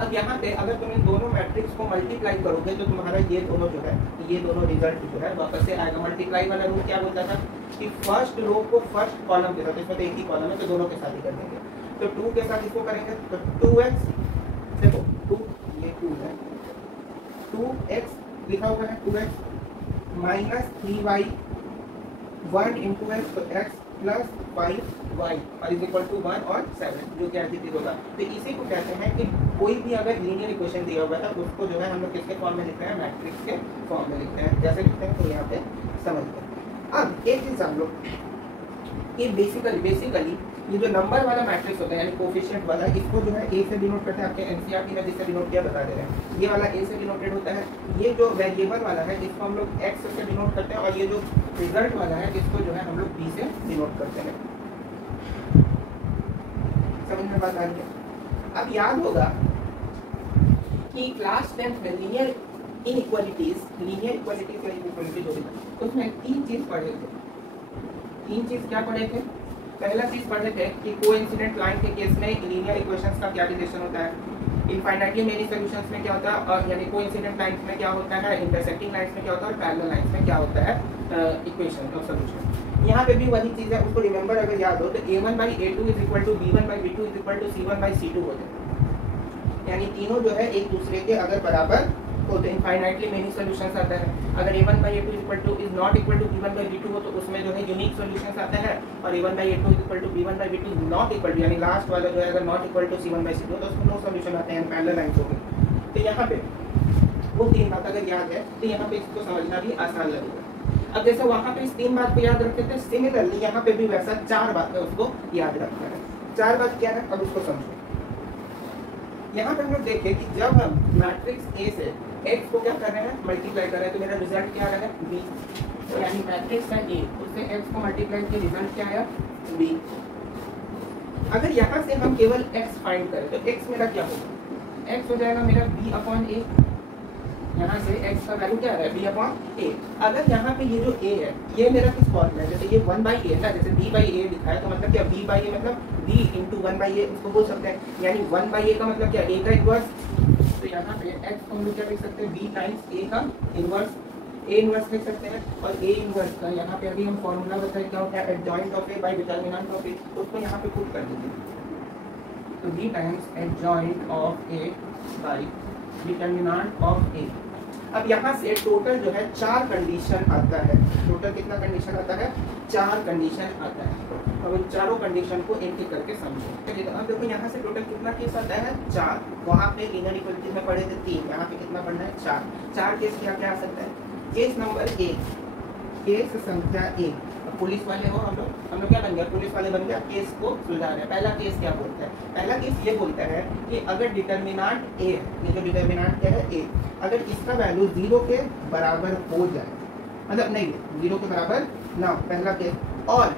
अब यहाँ पे अगर तुम इन दोनों मैट्रिक्स को मल्टीप्लाई करोगे तो तुम्हारा ये दोनों जो है, ये दोनों रिजल्ट जो है वापस से आएगा। मल्टीप्लाई वाला रूल क्या बोलता था कि फर्स्ट रो को फर्स्ट कॉलम के साथ, इसमें तो एक ही कॉलम है तो दोनों के साथ ही कर देंगे। तो 2 के साथ इसको करेंगे तो 2x, देखो 2, ये 2 है, 2x लिखा हुआ है 2x -3y 1 × x, तो x + 5y और = 1 और 7, जो कि एडजेक्टिव होगा। तो इसी को कहते हैं कि कोई भी अगर लीनियर इक्वेशन दिया हुआ है उसको जो है हम लोग किसके फॉर्म में लिखते हैं? मैट्रिक्स के फॉर्म में लिखते हैं। कैसे लिखते हैं तो यहाँ पे समझते हैं। अब एक चीज हम लोग कि बेसिकली ये जो नंबर वाला मैट्रिक्स होता है यानी कोफिशिएंट वाला, इसको जो है ए से डिनोट करते हैं। आपके एनसीईआरटी में जिससे डिनोट किया बता दे रहे हैं, ये वाला ए से डिनोटेड होता है। ये जो वेरिएबल वाला है इसको हम लोग एक्स से डिनोट करते हैं, और ये जो रिजल्ट वाला है इसको जो है हम लोग बी से डिनोट करते हैं। समझ में बात आ रही है? अब याद होगा कि क्लास 10 में लीनियर इनइक्वालिटीज या इनइक्वालिटी जो भी था उसमें 3 चीज पढ़े थे। 3 चीज क्या पढ़े थे? पहला चीज पढ़े थे कि कोइंसिडेंट लाइन के केस में लीनियर इक्वेशंस का क्या रिलेशन होता है, इनफाइनाइटली मेनी सॉल्यूशंस में क्या होता है, और यानी कोइंसिडेंट लाइंस में क्या होता है, इंटरसेक्टिंग लाइंस में क्या होता है, और पैरेलल लाइंस में क्या होता है इक्वेशन और सॉल्यूशन। यहाँ पे भी वही चीज है, उसको रिमेंबर अगर याद हो तो a1/a2 = b1/b2 = c1/c2 हो जाए। यानी तीनों जो है एक दूसरे के अगर बराबर हो तो इनफाइनाइटली मेनी सॉल्यूशंस आता है। अगर a1/a2 = not equal to b1/b2 हो तो उसमें जो है यूनिक सॉल्यूशंस आता है, और a1/a2 = b1/b2 not equal to यानी लास्ट वाला जो है अगर नॉट इक्वल टू c1/c2 तो उसमें नो सॉल्यूशन आते हैं, पैरेलल लाइंस हो गई। तो यहाँ पे वो 3 बात अगर याद है तो यहाँ पे इसको समझना भी आसान लगेगा। अब जैसे वहाँ पे इस 3 बात को याद रखते थे, सिमिलरली यहाँ पे भी वैसा 4 बात है उसको याद रखना है। 4 बात क्या है अब उसको समझो। यहाँ पे हम लोग देखें कि जब हम मैट्रिक्स ए से x को क्या कर रहे हैं, मल्टीप्लाई कर रहे हैं, तो मेरा रिजल्ट क्या आ रहा है b, यानी मैट्रिक्स है a, उससे x को मल्टीप्लाई किया, रिजल्ट क्या आया b। अगर यहाँ से हम केवल x फाइंड करें तो x मेरा क्या होगा, x हो जाएगा मेरा b/a। यहाँ से x का वैल्यू क्या आ रहा है b/a। अगर यहाँ पे ये जो a है ये मेरा किस फॉर्म में है, जैसे ये 1/a ना, जैसे b/a लिखा है तो मतलब क्या b/a मतलब b × 1/a उसको बोल सकते हैं, यानी 1/a का मतलब क्या a का इनवर्स। तो यहाँ पे x को हम लोग क्या लिख सकते हैं b × a का इनवर्स, a इनवर्स लिख सकते हैं। और a इनवर्स का यहाँ पे अभी हम फॉर्मूला बताए क्या होता है, adjoint of a by determinant of a, उसको यहाँ पे पुट कर दीजिए। तो b × adjoint of a by determinant of a। अब यहाँ से टोटल जो है 4 कंडीशन आता है। टोटल कितना कंडीशन आता है? 4 कंडीशन आता है। अब इन चारों कंडीशन को एक एक करके समझो। अब देखो यहाँ से टोटल कितना केस आता है? 4। वहाँ पे लीनियर इक्वालिटी में पढ़े थे 3, यहाँ पे कितना पढ़ना है? 4। 4 केस क्या क्या आ सकता है? केस नंबर 1, केस संख्या 1। पुलिस वाले हो हम लोग क्या बन गया? पुलिस वाले बन गया। केस को सुलझा रहे हैं। पहला केस क्या बोलता है? पहला केस ये बोलता है कि अगर डिटर्मिनेंट ए, ये जो डिटर्मिनेंट क्या है ए, अगर इसका वैल्यू 0 के बराबर हो जाए, मतलब नहीं 0 के बराबर ना हो, पहला केस, और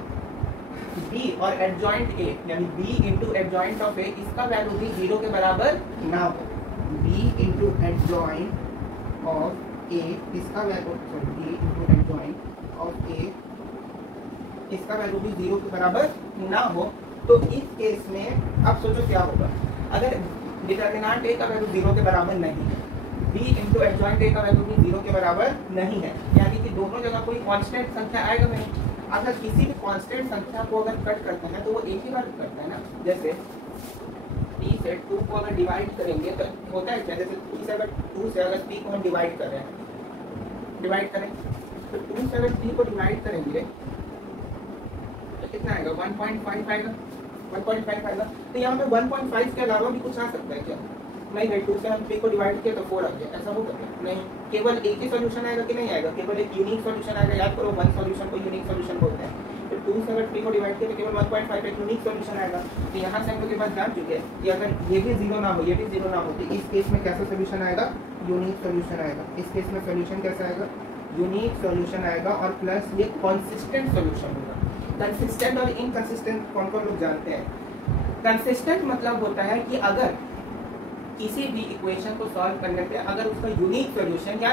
बी और एडजॉइंट ए यानी B into adjoint of A, इसका वैल्यू भी 0 के बराबर ना हो, B into adjoint of A, इसका value B into adjoint of A, इसका वैल्यू भी 0 के बराबर ना हो, तो इस केस में अब सोचो क्या होगा। अगर डिटर्मिनेंट ए का वैल्यू 0 के बराबर नहीं है, बी इंटू एडजॉइंट ए का वैल्यू भी 0 के बराबर नहीं है, यानी कि दोनों जगह कोई कांस्टेंट संख्या आएगा नहीं। अगर किसी भी कांस्टेंट संख्या को अगर कट करते हैं तो वो एक ही बार करता है ना। जैसे 3 से 2 को अगर डिवाइड करेंगे तो होता है क्या? जैसे 2 से अगर 3 को हम डिवाइड कर रहे हैं, डिवाइड करें तो 2 से अगर 3 को डिवाइड करेंगे कितना आएगा? 1.5 आएगा, 1.5 आएगा। तो यहाँ पे 1.5 के अलावा भी कुछ आ सकता है क्या? नहीं भाई, 2 से हम 3 को डिवाइड किया तो 4 आ गया, ऐसा होगा क्या? नहीं, केवल एक ही सॉल्यूशन आएगा कि नहीं आएगा? केवल एक यूनिक सॉल्यूशन आएगा। याद करो, वन सॉल्यूशन को यूनिक सॉल्यूशन बोलते हैं। तो 2 से अगर 3 को डिवाइड किया तो केवल 1.5 एक यूनिक सॉल्यूशन आएगा। तो यहाँ से हम लोग के पास जान चुके हैं कि अगर ये भी 0 ना हो, ये भी 0 ना हो, तो इस केस में कैसा सॉल्यूशन आएगा? यूनिक सॉल्यूशन आएगा। इस केस में सॉल्यूशन कैसा आएगा? यूनिक सॉल्यूशन आएगा, और प्लस ये कंसिस्टेंट सॉल्यूशन होगा। कंसिस्टेंट और इनकंसिस्टेंट कौन कौन लोग जानते हैं? कंसिस्टेंट मतलब होता है कि अगर किसी भी इक्वेशन को सॉल्व करने पे अगर उसका यूनिक सॉल्यूशन या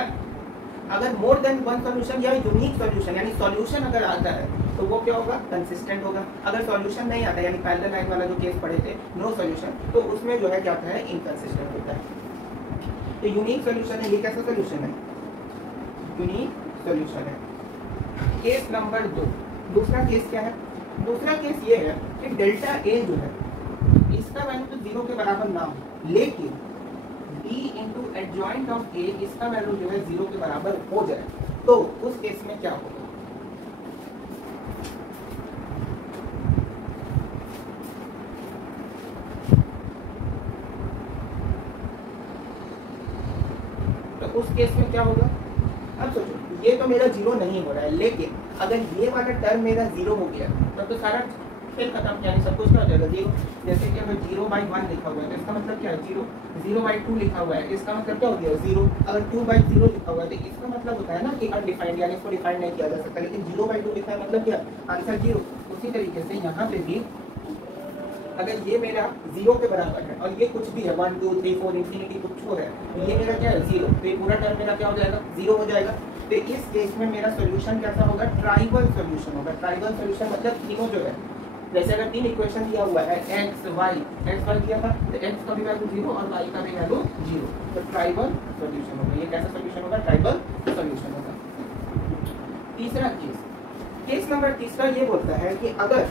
अगर मोर देन वन सॉल्यूशन या यूनिक सॉल्यूशन यानी सॉल्यूशन अगर आता है तो वो क्या होगा? कंसिस्टेंट होगा। अगर सॉल्यूशन नहीं आता यानी पैरेलल लाइन वाला जो केस पढ़े थे, नो सॉल्यूशन, तो उसमें जो है क्या होता है? इनकंसिस्टेंट होता है। तो यूनिक सॉल्यूशन है, ये कैसा सॉल्यूशन है? यूनिक सॉल्यूशन है। केस नंबर 2, दूसरा केस क्या है? दूसरा केस ये है कि डेल्टा ए जो है इसका वैल्यू तो 0 के बराबर ना हो, लेकिन b into adjoint of A, इसका वैल्यू जो है 0 के बराबर हो जाए, तो उस केस में क्या होगा? तो उस केस में क्या होगा? अब सोचो, ये तो मेरा 0 नहीं हो रहा है, लेकिन अगर ये वाला टर्म मेरा 0 हो गया तब तो सारा खेल खत्म, यानी सब कुछ क्या हो जाएगा? 0। जैसे कि अगर 0/1 लिखा हुआ है तो इसका मतलब क्या है? 0। 0/2 लिखा हुआ है, इसका मतलब क्या हो गया? 0। अगर 2/0 लिखा हुआ है तो इसका मतलब होता है ना कि अनडिफाइंड, यानी इसको डिफाइन नहीं किया जा सकता, लेकिन 0/2 लिखा है मतलब क्या? आंसर 0। उसी तरीके से यहाँ पे भी अगर ये मेरा 0 के बराबर है और ये कुछ भी है 1 2 3 4 इंफिनिटी कुछ हो है, तो ये मेरा क्या है? 0। तो ये पूरा टर्म मेरा क्या हो जाएगा? 0 हो जाएगा। तो इस केस में मेरा सॉल्यूशन कैसा होगा? ट्राइबल सॉल्यूशन होगा। ट्राइबल सॉल्यूशन मतलब तीनों जो है, जैसे अगर 3 इक्वेशन दिया हुआ है x y दिया था तो x का भी वैल्यू 0 और y का भी वैल्यू 0, तो ट्राइबल सॉल्यूशन होगा। ये कैसा सॉल्यूशन होगा? ट्राइबल सॉल्यूशन होगा। तीसरा केस, केस नंबर तीसरा ये बोलता है कि अगर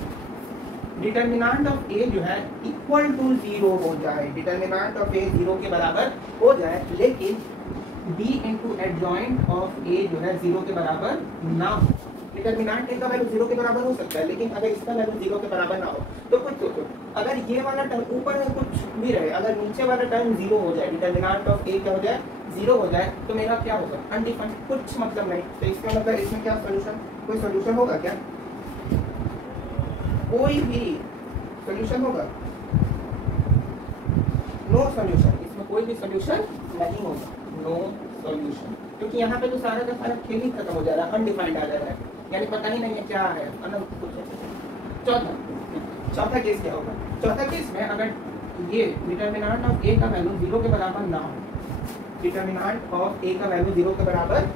डिटर्मिनेंट ऑफ a जो है इक्वल टू 0 हो जाए, डिटर्मिनेंट ऑफ a 0 के बराबर हो जाए, लेकिन b into adjoint of a जो है 0 के बराबर ना हो। डिटर्मिनेंट a का वैल्यू 0 के बराबर हो सकता है, लेकिन अगर इसका वैल्यू 0 के बराबर ना हो, तो कुछ सोचो, अगर ये वाला टर्म ऊपर में कुछ भी रहे, अगर नीचे वाला टर्म 0 हो जाए, डिटर्मिनेंट ऑफ a क्या हो जाए? 0 हो जाए, तो मेरा क्या होगा? अनडिफाइंड, कुछ मतलब नहीं। तो इसका मतलब इसमें क्या सॉल्यूशन, कोई सॉल्यूशन होगा क्या? कोई भी सॉल्यूशन होगा? नो सॉल्यूशन, इसमें कोई भी सॉल्यूशन नहीं होगा, नो सॉल्यूशन, क्योंकि यहाँ पे तो सारा का सारा खेल ही खत्म हो जा रहा है, अनडिफाइंड आ जा रहा है, यानी पता ही नहीं है क्या है, चौथा केस क्या होगा? चौथा केस में अगर ये डिटर्मिनेंट ऑफ a का वैल्यू 0 के बराबर ना हो, डिटर्मिनेंट ऑफ a का वैल्यू 0 के बराबर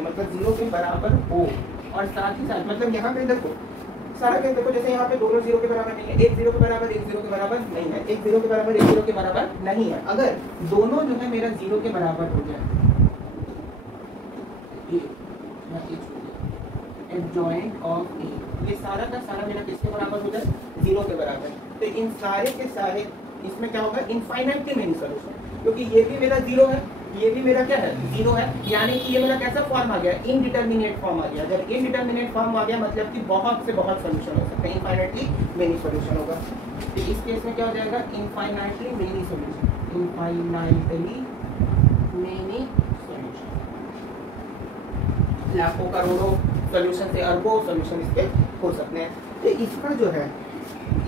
मतलब 0 के बराबर हो, और साथ ही साथ मतलब यहाँ पे देखो सारा केस देखो, जैसे यहाँ पे दोनों 0 के बराबर नहीं है, एक 0 के बराबर एक 0 के बराबर नहीं है, एक 0 के बराबर एक 0 के बराबर नहीं है। अगर दोनों जो है मेरा 0 के बराबर हो जाए, एडजॉइंट ऑफ ए, ये सारा का सारा मेरा किसके बराबर हो जाए? 0 के बराबर। तो इन सारे के सारे इसमें क्या होगा? इनफाइनाइटली मेनी सॉल्यूशन, क्योंकि ये भी मेरा जीरो है, ये भी मेरा क्या है, जीरो है, यानी कि ये मेरा कैसा फॉर्म आ गया, इनडिटर्मिनेट फॉर्म आ गया। जब इनडिटर्मिनेट फॉर्म आ गया मतलब कि बहुत से बहुत सोल्यूशन हो सकते हैं, इनफाइनाइटली मेनी सोल्यूशन होगा। तो इस केस में क्या हो जाएगा, infinitely many solution, infinitely many solution, लाखों करोड़ों सोल्यूशन से अरबों सोल्यूशन इसके हो सकते हैं। तो इसका जो है,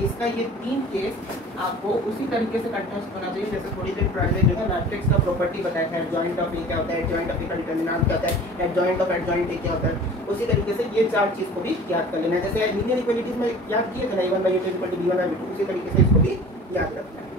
इसका ये तीन केस आपको उसी तरीके से कंटेस्ट होना चाहिए जैसे थोड़ी देर पहले जो है मैट्रिक्स का प्रॉपर्टी बताया था, एडजॉइंट ऑफ ए क्या होता है, एडजॉइंट ऑफ ए का डिटरमिनेंट क्या होता है, एडजॉइंट ऑफ एडजॉइंट ए क्या होता है। उसी तरीके से ये चार चीज को भी याद कर लेना है, जैसे लीनियर इक्वालिटीज में याद किए थे ना, a1 by a2 = b1 by b2, उसी तरीके से इसको भी याद रखना है।